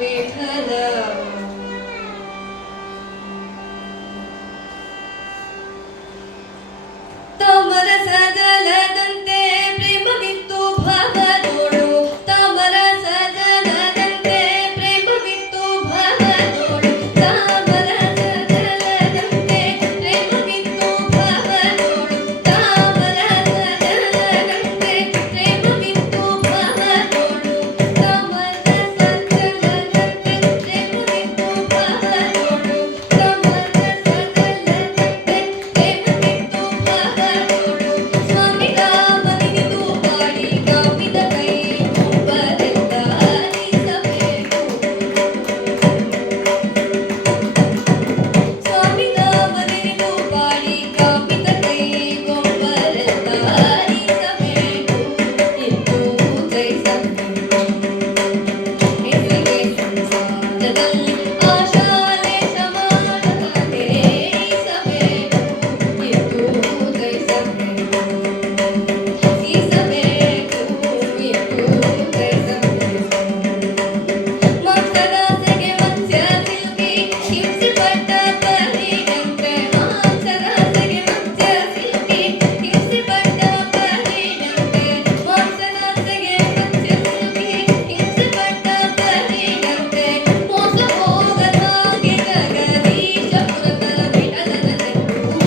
ವಿಠಲ. ತಾಮರಸ ಜಲದಂತೆ ಪ್ರೇಮವಿತ್ತು ಭಾವದೋಡು, ತಾಮರಸ ಜಲದಂತೆ ಪ್ರೇಮವಿತ್ತು ಭಾವದೋಡು, ತಾಮರಸ ಜಲದಂತೆ ಪ್ರೇಮವಿತ್ತು ಭಾವದೋಡು, ತಾಮರಸ ಜಲದಂತೆ ಪ್ರೇಮವಿತ್ತು ಭಾವದೋಡು, ತಾಮರಸ ಜಲದಂತೆ ಪ್ರೇಮವಿತ್ತು ಭಾವದೋಡು, ತಾಮರಸ ಜಲದಂತೆ ಪ್ರೇಮವಿತ್ತು ಭಾವದೋಡು. ಸ್ವಾಮಿ ರಾಮನಿದು ಪಾಡಿ ಕಾಪಿದ ಕೈ ಕೊಂಬರೆದ್ದ ಹರಿಸಬೇಕು. ಸ್ವಾಮಿ ರಾಮನಿದು ಪಾಡಿ ಕಾಪಿದ ಕೈ ಕೊಂಬರೆದ್ದ ಹರಿಸಬೇಕು. ಇತ್ತು ಜಯಿಸಬೇಕು ಹೆಸರಿಗೆ ಸಂಸಾರದಲ್ಲಿ ಆಶಾಲೇಶ ಮಾಡದೆ ಇಸಬೇಕು. ಇತ್ತು ಜಯಿಸಬೇಕು ಈಸಬೇಕು. ಇತ್ತು ಜಯಿಸಬೇಕು. ಮಾಂಸದಾಸೆಗೆ ಮತ್ಸ್ಯ ಸಿಲುಕಿ ಹಿಂಸೆ ಪಟ್ಟ ಪರಿಣಂತೆ, ಮಾಂಸದಾಸೆಗೆ ಮತ್ಸ್ಯ ಸಿಲುಕಿ ಹಿಂಸೆ ಪಟ್ಟ ಪರಿಣಂತೆ, ಮಾಂಸದಾಸೆಗೆ ಮತ್ಸ್ಯ ಸಿಲುಕಿ ಹಿಂಸೆ ಪಟ್ಟ ಪರಿಣಂತೆ, ಮೋಸ ಹೋಗದ ಹಾಗೆ ಜಗದೀಶ ಪುರಂದರ ವಿಠಲನ ನೆನಪು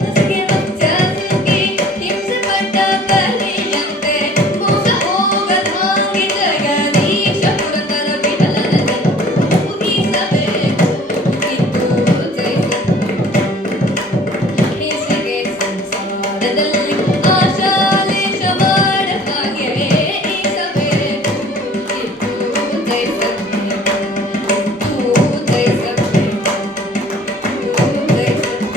ಹಸಿಗೆ ಮತ್ಸ್ಯ ಸಿಲುಕಿ ಹಿಂಸೆ ಪಟ್ಟ ಪರಿಣಂತೆ, ಮೋಸ ಹೋಗದ ಹಾಗೆ ಜಗದೀಶ ಪುರಂದರ ವಿಠಲನ ನೆನಪು ಈಸಬೇಕು. ಇತ್ತು ಜಯಿಸಬೇಕು ಹೆಸರಿಗೆ ಸಂಸಾರದಲ್ಲಿ ಆಶಾಲೇಶ ಮಾಡ ಹಾಗೆ ಈಸಬೇಕು. ಇತ್ತು ಜಯಿಸಬೇಕು. ಇತ್ತು ಜಯಿಸಬೇಕು. ಇತ್ತು ಜಯಿಸಬೇಕು.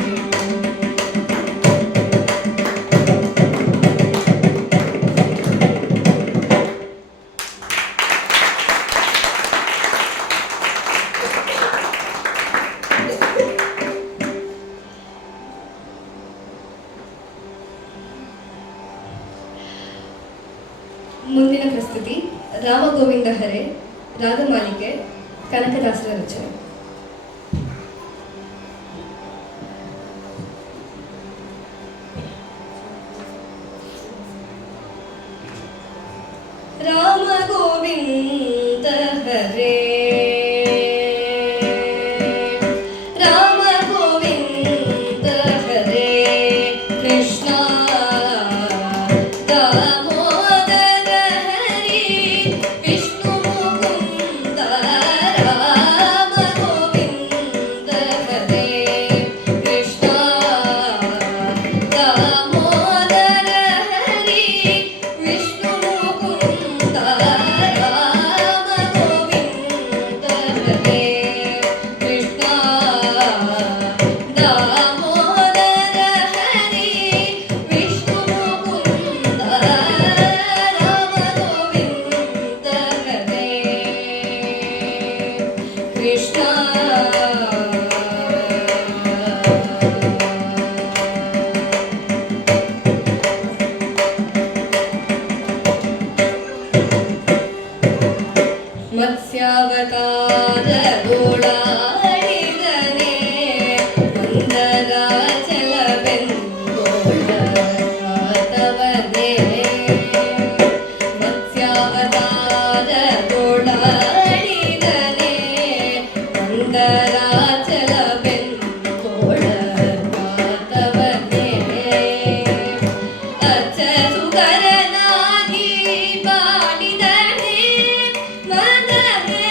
ಮುಂದಿನ ಪ್ರಸ್ತುತಿ ರಾಮಗೋವಿಂದ ಹರೆ, ರಾಗಮಾಲಿಕೆ, ಕನಕದಾಸರ ರಚನೆ. ರಾಮ ಗೋವಿಂದ ಹರೇ, ರಾಮ ಗೋವಿಂದ ಹರೇ, ಕೃಷ್ಣ ದಾಮೋದರ ಹರಿ, ವಿಷ್ಣು ಮುಕುಂದ. ರಾಮ ಗೋವಿಂದ ಹರೇ, ಕೃಷ್ಣ ದಾಮೋದರ ಹರಿ, ವಿಷ್ಣು ಮುಕುಂದ. ರಾಮ ಗೋವಿಂದ ಹರೇ, ಕೃಷ್ಣ ದಾಮೋದರ ಹರಿ, ವಿಷ್ಣು ಮುಕುಂದ. ರಾಮ ಗೋವಿಂದ ಹರೇ, ಕೃಷ್ಣ. ಮತ್ಸ್ಯಾವತಾರ ಗೋಳಾಡಿದನೆ, ಮಂದರಾಚಲವೆಂದೋಳ ಮಾತವನೇ. ಮತ್ಸ್ಯಾವತಾರ ಗೋಳಾಡಿದನೆ, ಮಂದರಾಚಲವೆಂದೋಳ ಮಾತವನೇ. ಅಚ್ಚ ಸುಗರನಾಗಿ ಬಾಡಿದನೆ, ಮನಗೆ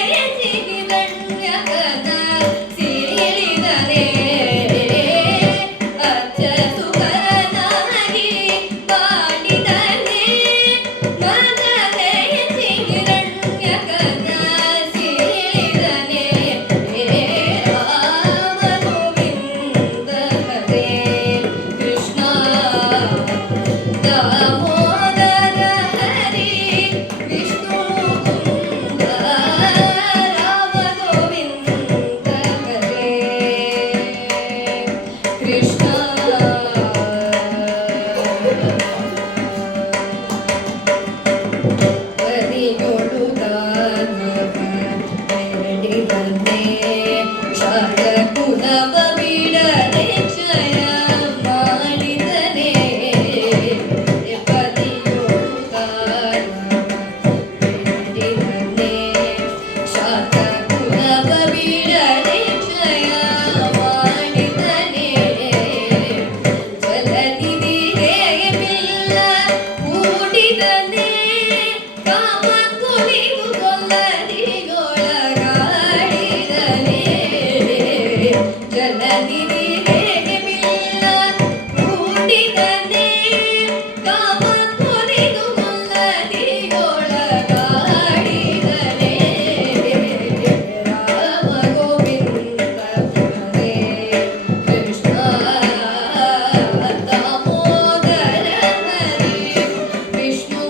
ವಿಷ್ಣು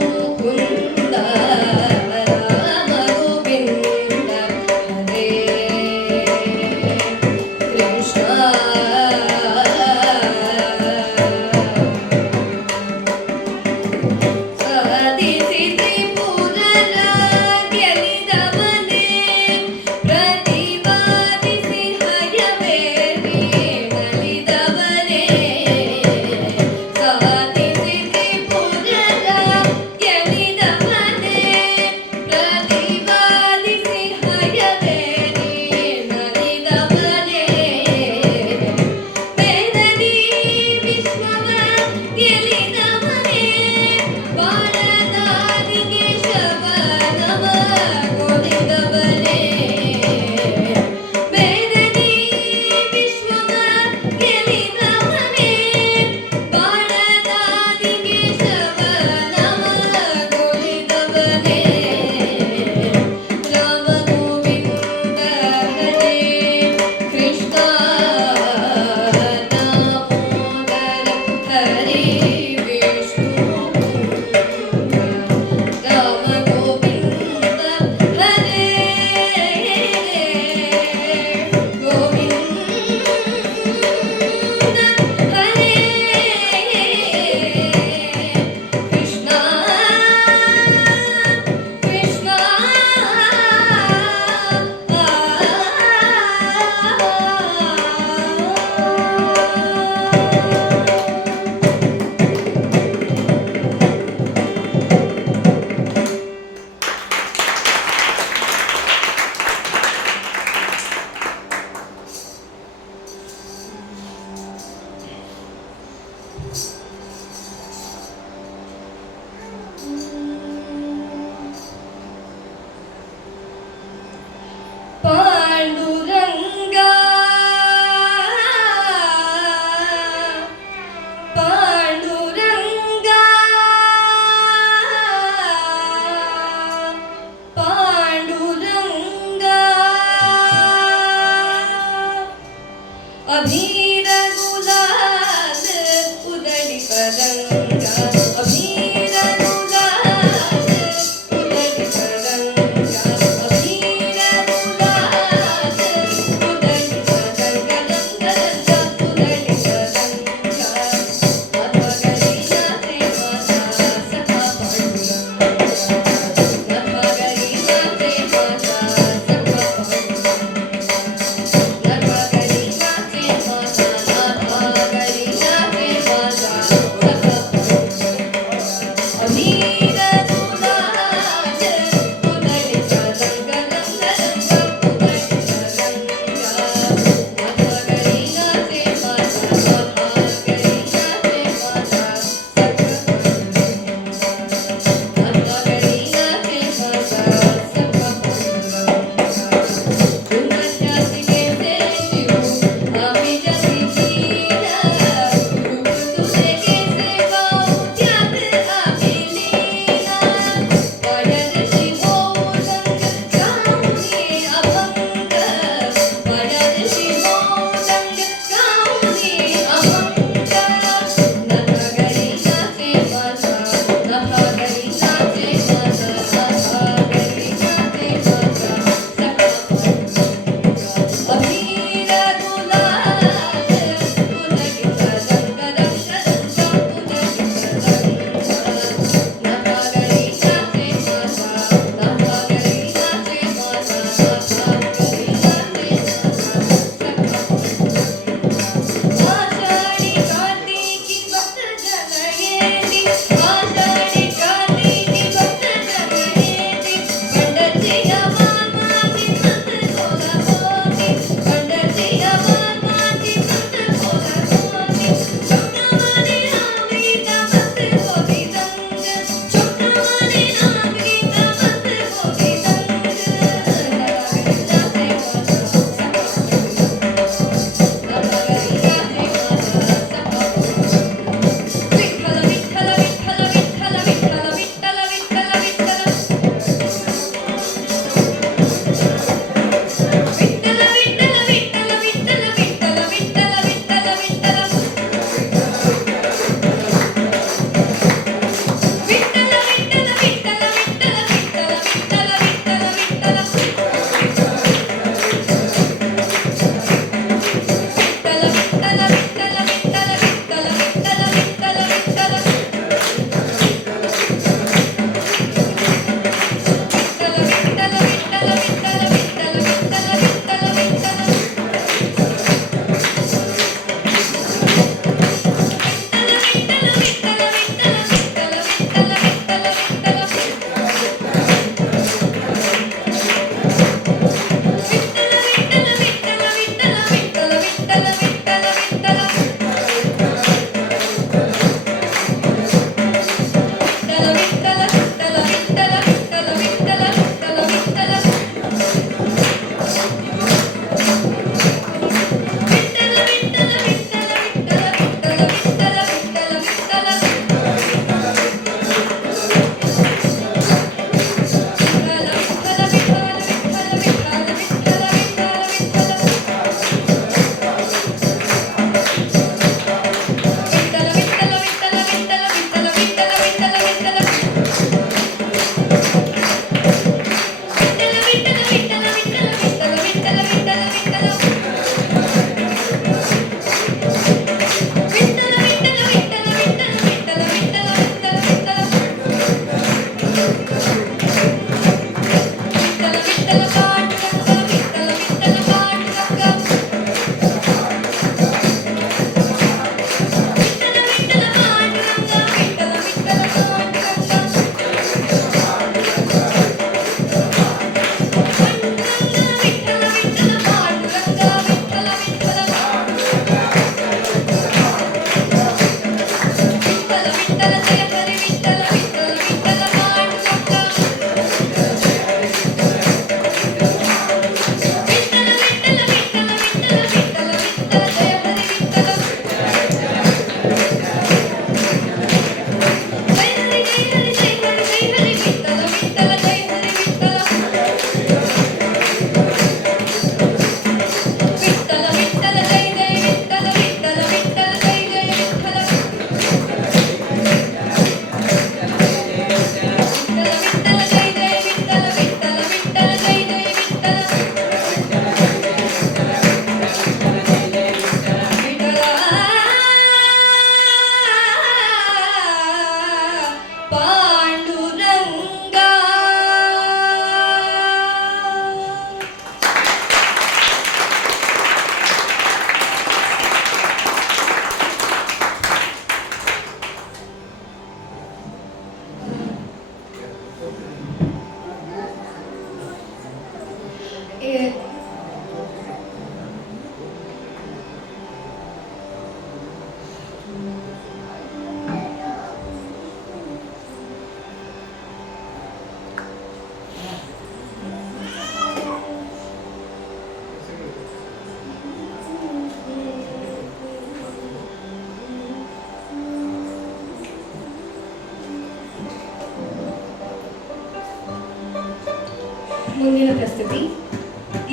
ಮುಂದಿನ ಪ್ರಸ್ತುತಿ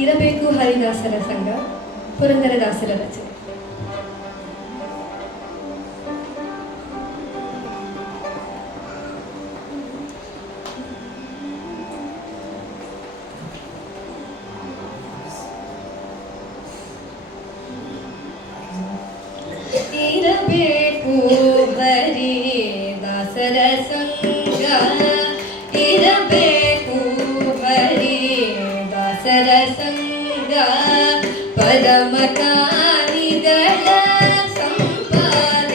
ಇರಬೇಕು ಹರಿದಾಸರ ಸಂಘ, ಪುರಂದರದಾಸರ ರಚನೆ. ಇರಬೇಕು ಹರಿದಾಸರ ಸಂಘ, ಇರಬೇಕು ಹರಿದಾಸರ ಸಂಘ, ಪರಮ ಕಾನಿಗಳ ಸಂಪಾದಿಸಬೇಕು.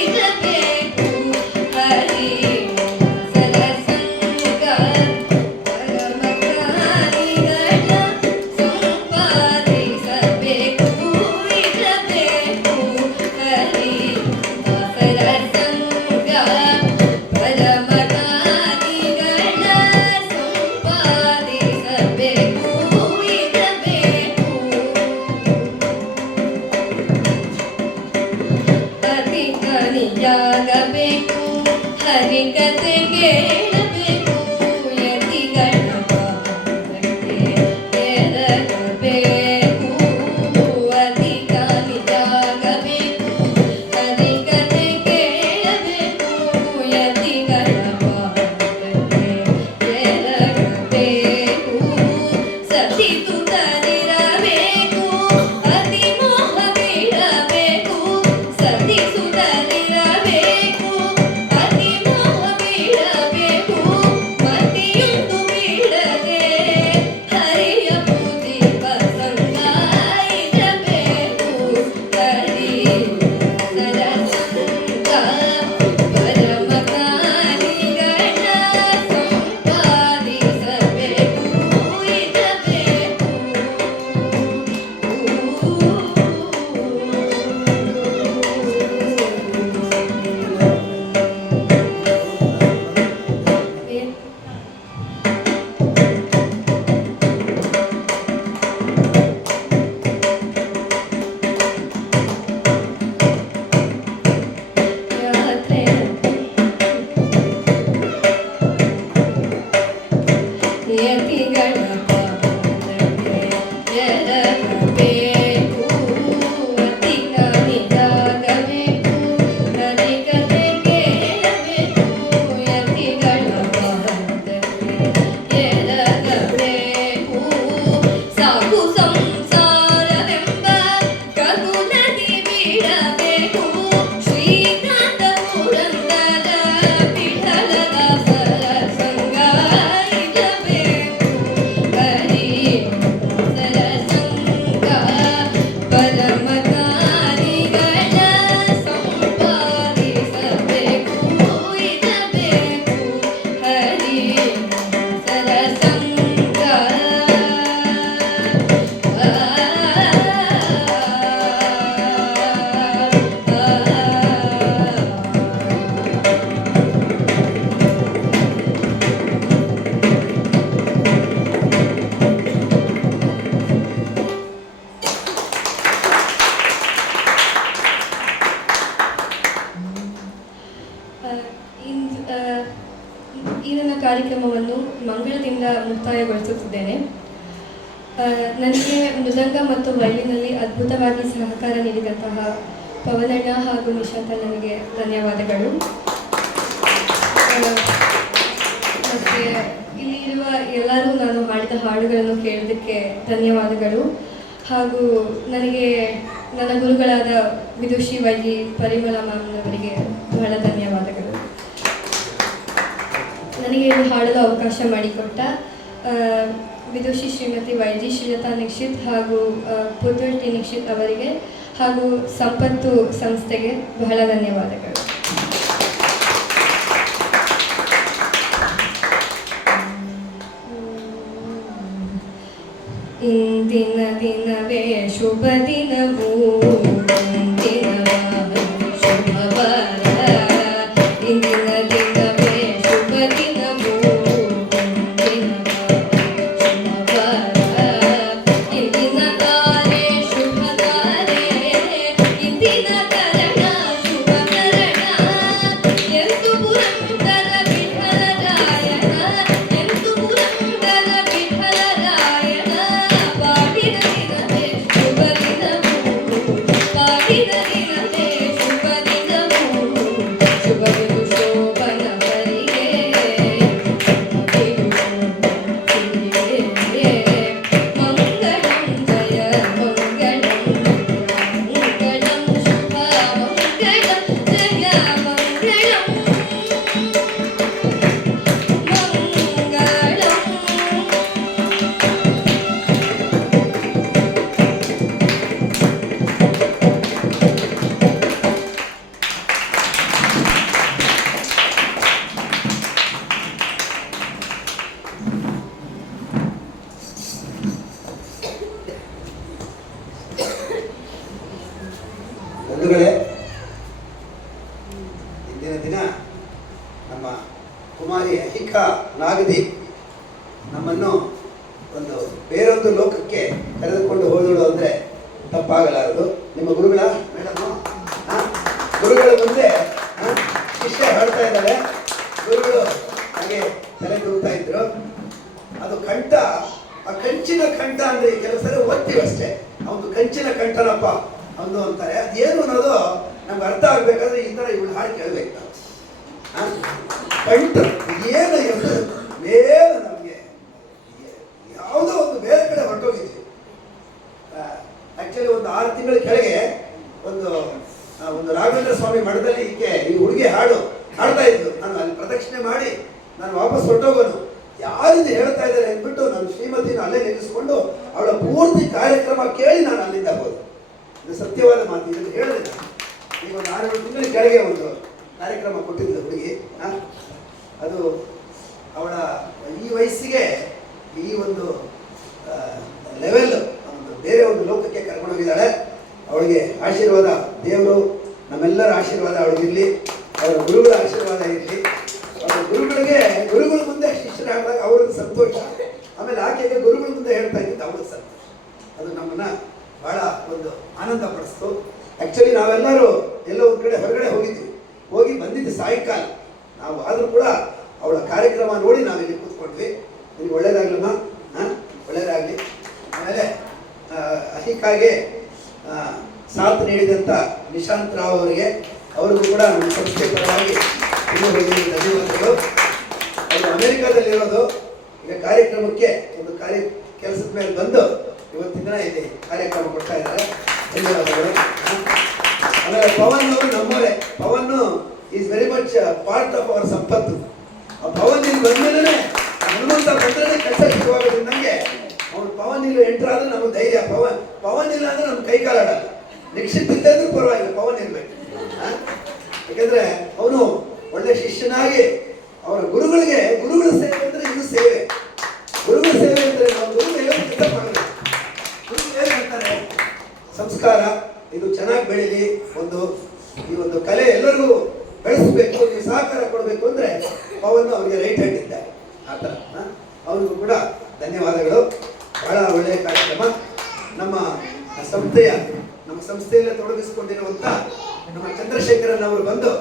ಇರಬೇಕು ಹರಿದಾಸರ ಸಂಘ, ಪರಮ ಕಾನಿಗಳ ಸಂಪಾದಿಸಬೇಕು. ಇರಬೇಕು ಹರಿದಾಸರ ಸಂಘ, ಪರಮ ಕಾನಿಗಳ ಸಂಪಾದಿಸಬೇಕು. ಇರಬೇಕು ಅತಿ ಕನಿಯಾಗಬೇಕು, ಹರಿಕತೆ ಕೇಳಬೇಕು, ಯತಿಗಳ ಪಾದಕ್ಕೆ ಎರಗಬೇಕು. ಅತಿ ಕನಿಯಾಗಬೇಕು, ಹರಿಕತೆ ಕೇಳಬೇಕು, ಯತಿಗಳ ಪಾದಕ್ಕೆ ಎರಗಬೇಕು. ಸತಿ ಸುತರಿರಬೇಕು, ಅತಿ ಮೋಹ ಬಿಡಬೇಕು. ಸತಿ ಸುತರಿರಬೇಕು, ಅತಿ ಮೋಹ ಬಿಡಬೇಕು. ಮತಿಯುಂಟು ಬಿಡದೆ ಹರಿಯ ಪೂಜಿಪ ಸಂಗ. ಇರಬೇಕು ಹರಿದಾಸರ ಸಂಘ, ಪರಮ ಕಾನಿಗಳ ಸಂಪಾದಿಸಬೇಕು. ಇರಬೇಕು ಯಾತ್ರೆ ಯತಿಗಳ ಪಾದಕ್ಕೆ ಎರಗಬೇಕು. ಅತಿ ಕನಿಯಾಗಬೇಕು, ಹರಿಕತೆ ಕೇಳಬೇಕು, ಯತಿಗಳ ಪಾದಕ್ಕೆ ಎರಗಬೇಕು. ಸಾಕು ಸಂಸಾರವೆಂಬ ಕಗುನದಿ ಬಿಡಬೇಕು. ಶ್ರೀಕಾಂತ ಪುರಂದರ ವಿಠಲದಾಸರ ಸಂಗ. ಇರಬೇಕು ಹರಿದಾಸರ ಸಂಘ, ಪರಮ ಕಾನಿಗಳ ಸಂಪಾದಿಸಬೇಕು. ಇರಬೇಕು ಹರಿದಾಸರ ಸಂಘ. ಈ ನನ್ನ ಕಾರ್ಯಕ್ರಮವನ್ನು ಮಂಗಳದಿಂದ ಮುಕ್ತಾಯಗೊಳಿಸುತ್ತಿದ್ದೇನೆ. ನನಗೆ ಮೃದಂಗ ಮತ್ತು ವಯಲಿನಲ್ಲಿ ಅದ್ಭುತವಾಗಿ ಸಹಕಾರ ನೀಡಿದಂತಹ ಪವನಣ್ಣ ಹಾಗೂ ನಿಶಾಂತ ನನಗೆ ಧನ್ಯವಾದಗಳು. ಮತ್ತು ಇಲ್ಲಿ ಇರುವ ಎಲ್ಲರೂ ನಾನು ಹಾಡಿದ ಹಾಡುಗಳನ್ನು ಕೇಳೋದಕ್ಕೆ ಧನ್ಯವಾದಗಳು. ಹಾಗೂ ನನಗೆ ನನ್ನ ಗುರುಗಳಾದ ವಿದುಷಿ ವೈಗಿ ಪರಿಮಳ ಮ್ಯಾಮ್ನವರಿಗೆ ಬಹಳ ಧನ್ಯವಾದಗಳು. ನನಗೆ ಇಲ್ಲಿ ಹಾಡಲು ಅವಕಾಶ ಮಾಡಿಕೊಟ್ಟ ವಿದುಷಿ ಶ್ರೀಮತಿ ವೈಜಿ ಶ್ರೀಲತಾ ನಿಕ್ಷಿತ್ ಹಾಗೂ ಪುತ್ತೂರ್ ಟಿ ನಿಕ್ಷಿತ್ ಅವರಿಗೆ ಹಾಗೂ ಸಂಪತ್ತು ಸಂಸ್ಥೆಗೆ ಬಹಳ ಧನ್ಯವಾದಗಳು. ಇಂದಿನ ದಿನವೇ ಶುಭ ದಿನವೂ, ಇಂದಿನ ಶುಭವಾರ. ಇಂದಿನ ದಿನವೇ ಶುಭ ದಿನವೂ, ಇಂದಿನ ಶುಭವಾರ. ಇಂದಿನ ತಾರೆ ಶುಭ ತಾರೆ, ಇಂದಿನ ಕರಣ ಶುಭ ಕರಣ. ಎಂದು ಪುರಂದರ ವಿಠಲರಾಯನ, ಎಂದು ಪುರಂದರ ಕುಮಾರಿ ಅಹಿಕಾ ನಾಗದೀಪ್ ನಮ್ಮನ್ನು ಒಂದು ಬೇರೊಂದು ಲೋಕಕ್ಕೆ ಕರೆದುಕೊಂಡು ಹೋದಳು ಅಂದರೆ ತಪ್ಪಾಗಲಾರದು. ನಿಮ್ಮ ಗುರುಗಳ ಮೇಡಮ್ ಗುರುಗಳ ಮುಂದೆ ಶಿಷ್ಯ ಹಾಡ್ತಾ ಇದ್ದಾರೆ, ಗುರುಗಳು ಹಾಗೆ ತಲೆ ತೂಗ್ತಾ ಇದ್ರು. ಅದು ಕಂಠ, ಆ ಕಂಚಿನ ಕಂಠ ಅಂದ್ರೆ ಕೆಲವು ಸಲ ಓದ್ತೀವಿ ಅಷ್ಟೇ, ಅವನು ಕಂಚಿನ ಕಂಠನಪ್ಪ ಅವನು ಅಂತಾರೆ. ಅದೇನು ಅನ್ನೋದು ನಮ್ಗೆ ಅರ್ಥ ಆಗ್ಬೇಕಾದ್ರೆ ಈ ತರ ಇವಳು ಹಾಡು ಕೇಳ್ಬೇಕು ನಾವು. ಕಂಠ ಏನು ಎಂದು ಮೇಲೆ ನಮಗೆ ಯಾವುದೋ ಒಂದು ಬೇರೆ ಕಡೆ ಹೊರಟೋಗಿದ್ವಿ. ಆಕ್ಚುಲಿ ಒಂದು 6 ತಿಂಗಳ ಕೆಳಗೆ ಒಂದು ರಾಘವೇಂದ್ರ ಸ್ವಾಮಿ ಮಠದಲ್ಲಿ ಈ ಹುಡುಗಿ ಹಾಡ್ತಾ ಇದ್ದು. ನಾನು ಅಲ್ಲಿ ಪ್ರದಕ್ಷಿಣೆ ಮಾಡಿ ನಾನು ವಾಪಸ್ ಹೊರಟೋಗೋನು, ಯಾರಿಂದ ಹೇಳ್ತಾ ಇದ್ದಾರೆ ಅಂದ್ಬಿಟ್ಟು ನಾನು ಶ್ರೀಮತಿನ ಅಲ್ಲೇ ನಿಲ್ಲಿಸ್ಕೊಂಡು ಅವಳ ಪೂರ್ತಿ ಕಾರ್ಯಕ್ರಮ ಕೇಳಿ ನಾನು ಅಲ್ಲಿಂದ ಹೋದೆ. ಇದು ಸತ್ಯವಾದ ಮಾತು, ಇದನ್ನು ಹೇಳಿದೆ. ಈಗ ಒಂದು 6 ತಿಂಗಳ ಕೆಳಗೆ ಒಂದು ಕಾರ್ಯಕ್ರಮ ಕೊಟ್ಟಿದ್ಲು ಹುಡುಗಿ. ಅದು ಅವಳ ಈ ವಯಸ್ಸಿಗೆ ಈ ಒಂದು ಲೆವೆಲ್ ಬೇರೆ ಒಂದು ಲೋಕಕ್ಕೆ ಕರ್ಕೊಂಡೋಗಿದ್ದಾಳೆ. ಅವಳಿಗೆ ಆಶೀರ್ವಾದ, ದೇವರು ನಮ್ಮೆಲ್ಲರ ಆಶೀರ್ವಾದ ಅವಳಿಗಿರಲಿ, ಅವರ ಗುರುಗಳ ಆಶೀರ್ವಾದ ಇರಲಿ. ಅವರ ಗುರುಗಳ ಮುಂದೆ ಶಿಷ್ಯರಾದಾಗ ಅವ್ರಿಗೆ ಸಂತೋಷ, ಆಮೇಲೆ ಆಕೆಗೆ ಗುರುಗಳ ಮುಂದೆ ಹೇಳ್ತಾ ಇದ್ದಿದ್ದು ಅವ್ರಿಗೆ ಸಂತೋಷ. ಅದು ನಮ್ಮನ್ನ ಬಹಳ ಒಂದು ಆನಂದ ಪಡಿಸ್ತು. ಆಕ್ಚುಲಿ ನಾವೆಲ್ಲರೂ ಎಲ್ಲೋ ಒಂದು ಕಡೆ ಹೊರಗಡೆ ಹೋಗಿ ಬಂದಿದ್ದು ಸಾಯಂಕಾಲ. ನಾವು ಆದರೂ ಕೂಡ ಅವಳ ಕಾರ್ಯಕ್ರಮ ನೋಡಿ ನಾವಿಲ್ಲಿ ಕೂತ್ಕೊಂಡ್ವಿ. ನಿಮ್ಗೆ ಒಳ್ಳೇದಾಗ್ಲಮ್ಮ, ಒಳ್ಳೇದಾಗಲಿ. ಆಮೇಲೆ ಅಹಿಕಾಗೆ ಸಾಥ್ ನೀಡಿದಂಥ ನಿಶಾಂತ್ ರಾವ್ ಅವರಿಗೆ, ಅವ್ರಿಗೂ ಕೂಡ ನಮ್ಮ ಸಂಸ್ಥೆ ಪರವಾಗಿ ಧನ್ಯವಾದಗಳು. ಅವರು ಅಮೆರಿಕಾದಲ್ಲಿರೋದು, ಈಗ ಕಾರ್ಯಕ್ರಮಕ್ಕೆ ಒಂದು ಕೆಲಸದ ಮೇಲೆ ಬಂದು ಇವತ್ತಿನ ದಿನ ಇಲ್ಲಿ ಕಾರ್ಯಕ್ರಮ ಕೊಡ್ತಾ ಇದ್ದಾರೆ. ಧನ್ಯವಾದಗಳು. ಆಮೇಲೆ ಪವನ್ ಅವರು ನಮ್ಮವರೇ. Pavan is very much part of our ಸಂಪತ್ತು. ಆ ಪವನ್ ಇಲ್ಲಿ ಬಂದ್ಮೇಲೆ ಹನುಮಂತ ಬಂದ್ರೆ ಕೆಲಸ ಶುರುವಾಗೋದ್ರಿಂದಂಗೆ ಅವನು ಪವನ್ ಇಲ್ಲಿ ಎಂಟ್ರ್ ಆದ್ರೆ ನಮಗೆ ಧೈರ್ಯ. ಪವನ್ ಇಲ್ಲ ಅಂದ್ರೆ ನಮ್ಗೆ ಕೈ ಕಾಲಾಡಲ್ಲ. ನಿಕ್ಷಿಪ್ತಿದ್ದ ಇದ್ರೂ ಪರವಾಗಿಲ್ಲ, ಪವನ್ ಇರ್ಬೇಕು. ಯಾಕಂದ್ರೆ ಅವನು ಒಳ್ಳೆ ಶಿಷ್ಯನಾಗಿ ಅವರ ಗುರುಗಳ ಸೇವೆ ಅಂದ್ರೆ ಇದು ಸೇವೆ. ಗುರುಗಳ ಸೇವೆ ಅಂದ್ರೆ ನಾವು ಗುರುಗಳು ಹೇಳೋ ಕೆಲಸ ಮಾಡಬೇಕು. ಗುರುಗಳು ಏನು ಹೇಳ್ತಾರೆ, ಸಂಸ್ಕಾರ ಇದು ಚೆನ್ನಾಗಿ ಬೆಳೀಲಿ, ಈ ಒಂದು ಕಲೆ ಎಲ್ಲರಿಗೂ ಬೆಳೆಸಬೇಕು, ನೀವು ಸಹಕಾರ ಕೊಡಬೇಕು ಅಂದ್ರೆ ಪವನ್ ಅವರಿಗೆ ರೈಟ್ ಹ್ಯಾಂಡ್ ಇದ್ದಾರೆ. ಆ ಥರ ಅವರಿಗೂ ಕೂಡ ಧನ್ಯವಾದಗಳು. ಬಹಳ ಒಳ್ಳೆಯ ಕಾರ್ಯಕ್ರಮ. ನಮ್ಮ ಸಂಸ್ಥೆಯಲ್ಲೇ ತೊಡಗಿಸಿಕೊಂಡಿರುವಂಥ ನಮ್ಮ ಚಂದ್ರಶೇಖರನ್ ಅವರು ಬಂದು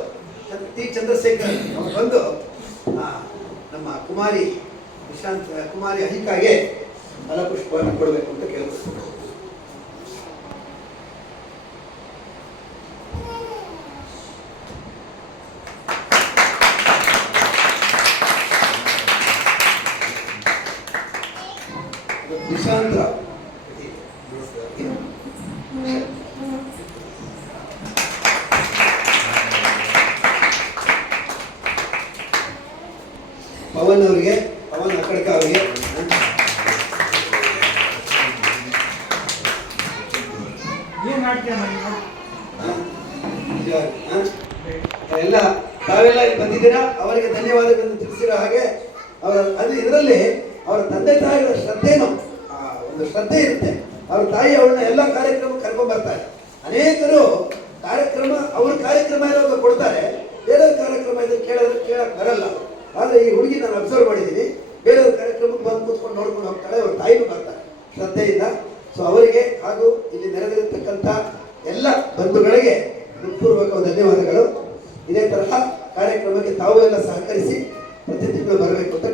ನಮ್ಮ ಕುಮಾರಿ ಅಹಿಕಾಗೆ ಫಲಪುಷ್ಪವನ್ನು ಕೊಡಬೇಕು ಅಂತ ಕೇಳ್ಬೋದು. ನಿಶಾಂತ್ ರಾವ್ ಪವನ್ ಅವರಿಗೆ, ಪವನ್ ಅಕ್ಕಡ್ಕ ಅವರಿಗೆ, ಎಲ್ಲ ತಾವೆಲ್ಲ ಬಂದಿದ್ದೀರಾ. ಅವರಿಗೆ ಧನ್ಯವಾದಗಳನ್ನು ತಿಳಿಸಿರೋ ಹಾಗೆ ಇದರಲ್ಲಿ ಅವರ ತಂದೆ ತಾಯಿಗಳ ಶ್ರದ್ಧೆನೂ ಒಂದು ಶ್ರದ್ಧೆ ಇರುತ್ತೆ. ಅವ್ರ ತಾಯಿ ಅವಳನ್ನ ಎಲ್ಲ ಕಾರ್ಯಕ್ರಮಕ್ಕೆ ಕರ್ಕೊಂಡ್ ಬರ್ತಾರೆ. ಅನೇಕರು ಅವ್ರ ಕಾರ್ಯಕ್ರಮ ಇರೋದು ಕೊಡ್ತಾರೆ, ಬೇರೆಯವ್ರ ಕಾರ್ಯಕ್ರಮ ಇದ್ರೆ ಕೇಳಕ್ ಬರಲ್ಲ. ಆದ್ರೆ ಈ ಹುಡುಗಿ ನಾನು ಅಬ್ಸರ್ವ್ ಮಾಡಿದ್ದೀನಿ, ಬೇರೆಯವ್ರ ಕಾರ್ಯಕ್ರಮಕ್ಕೆ ಬಂದು ಕೂತ್ಕೊಂಡು ನೋಡ್ಕೊಂಡು ಹೋಗ್ತಾಳೆ. ಅವ್ರ ತಾಯಿನೂ ಬರ್ತಾರೆ ಶ್ರದ್ಧೆಯಿಂದ. ಸೊ ಅವರಿಗೆ ಹಾಗೂ ಇಲ್ಲಿ ನೆರೆದಿರತಕ್ಕಂಥ ಎಲ್ಲ ಬಂಧುಗಳಿಗೆ ಹೃತ್ಪೂರ್ವಕ ಧನ್ಯವಾದಗಳು. ಇದೇ ತರಹ ಕಾರ್ಯಕ್ರಮಕ್ಕೆ ತಾವು ಎಲ್ಲ ಸಹಕರಿಸಿ ಪ್ರತಿ ತಿಂಗಳು ಬರಬೇಕು ಅಂತ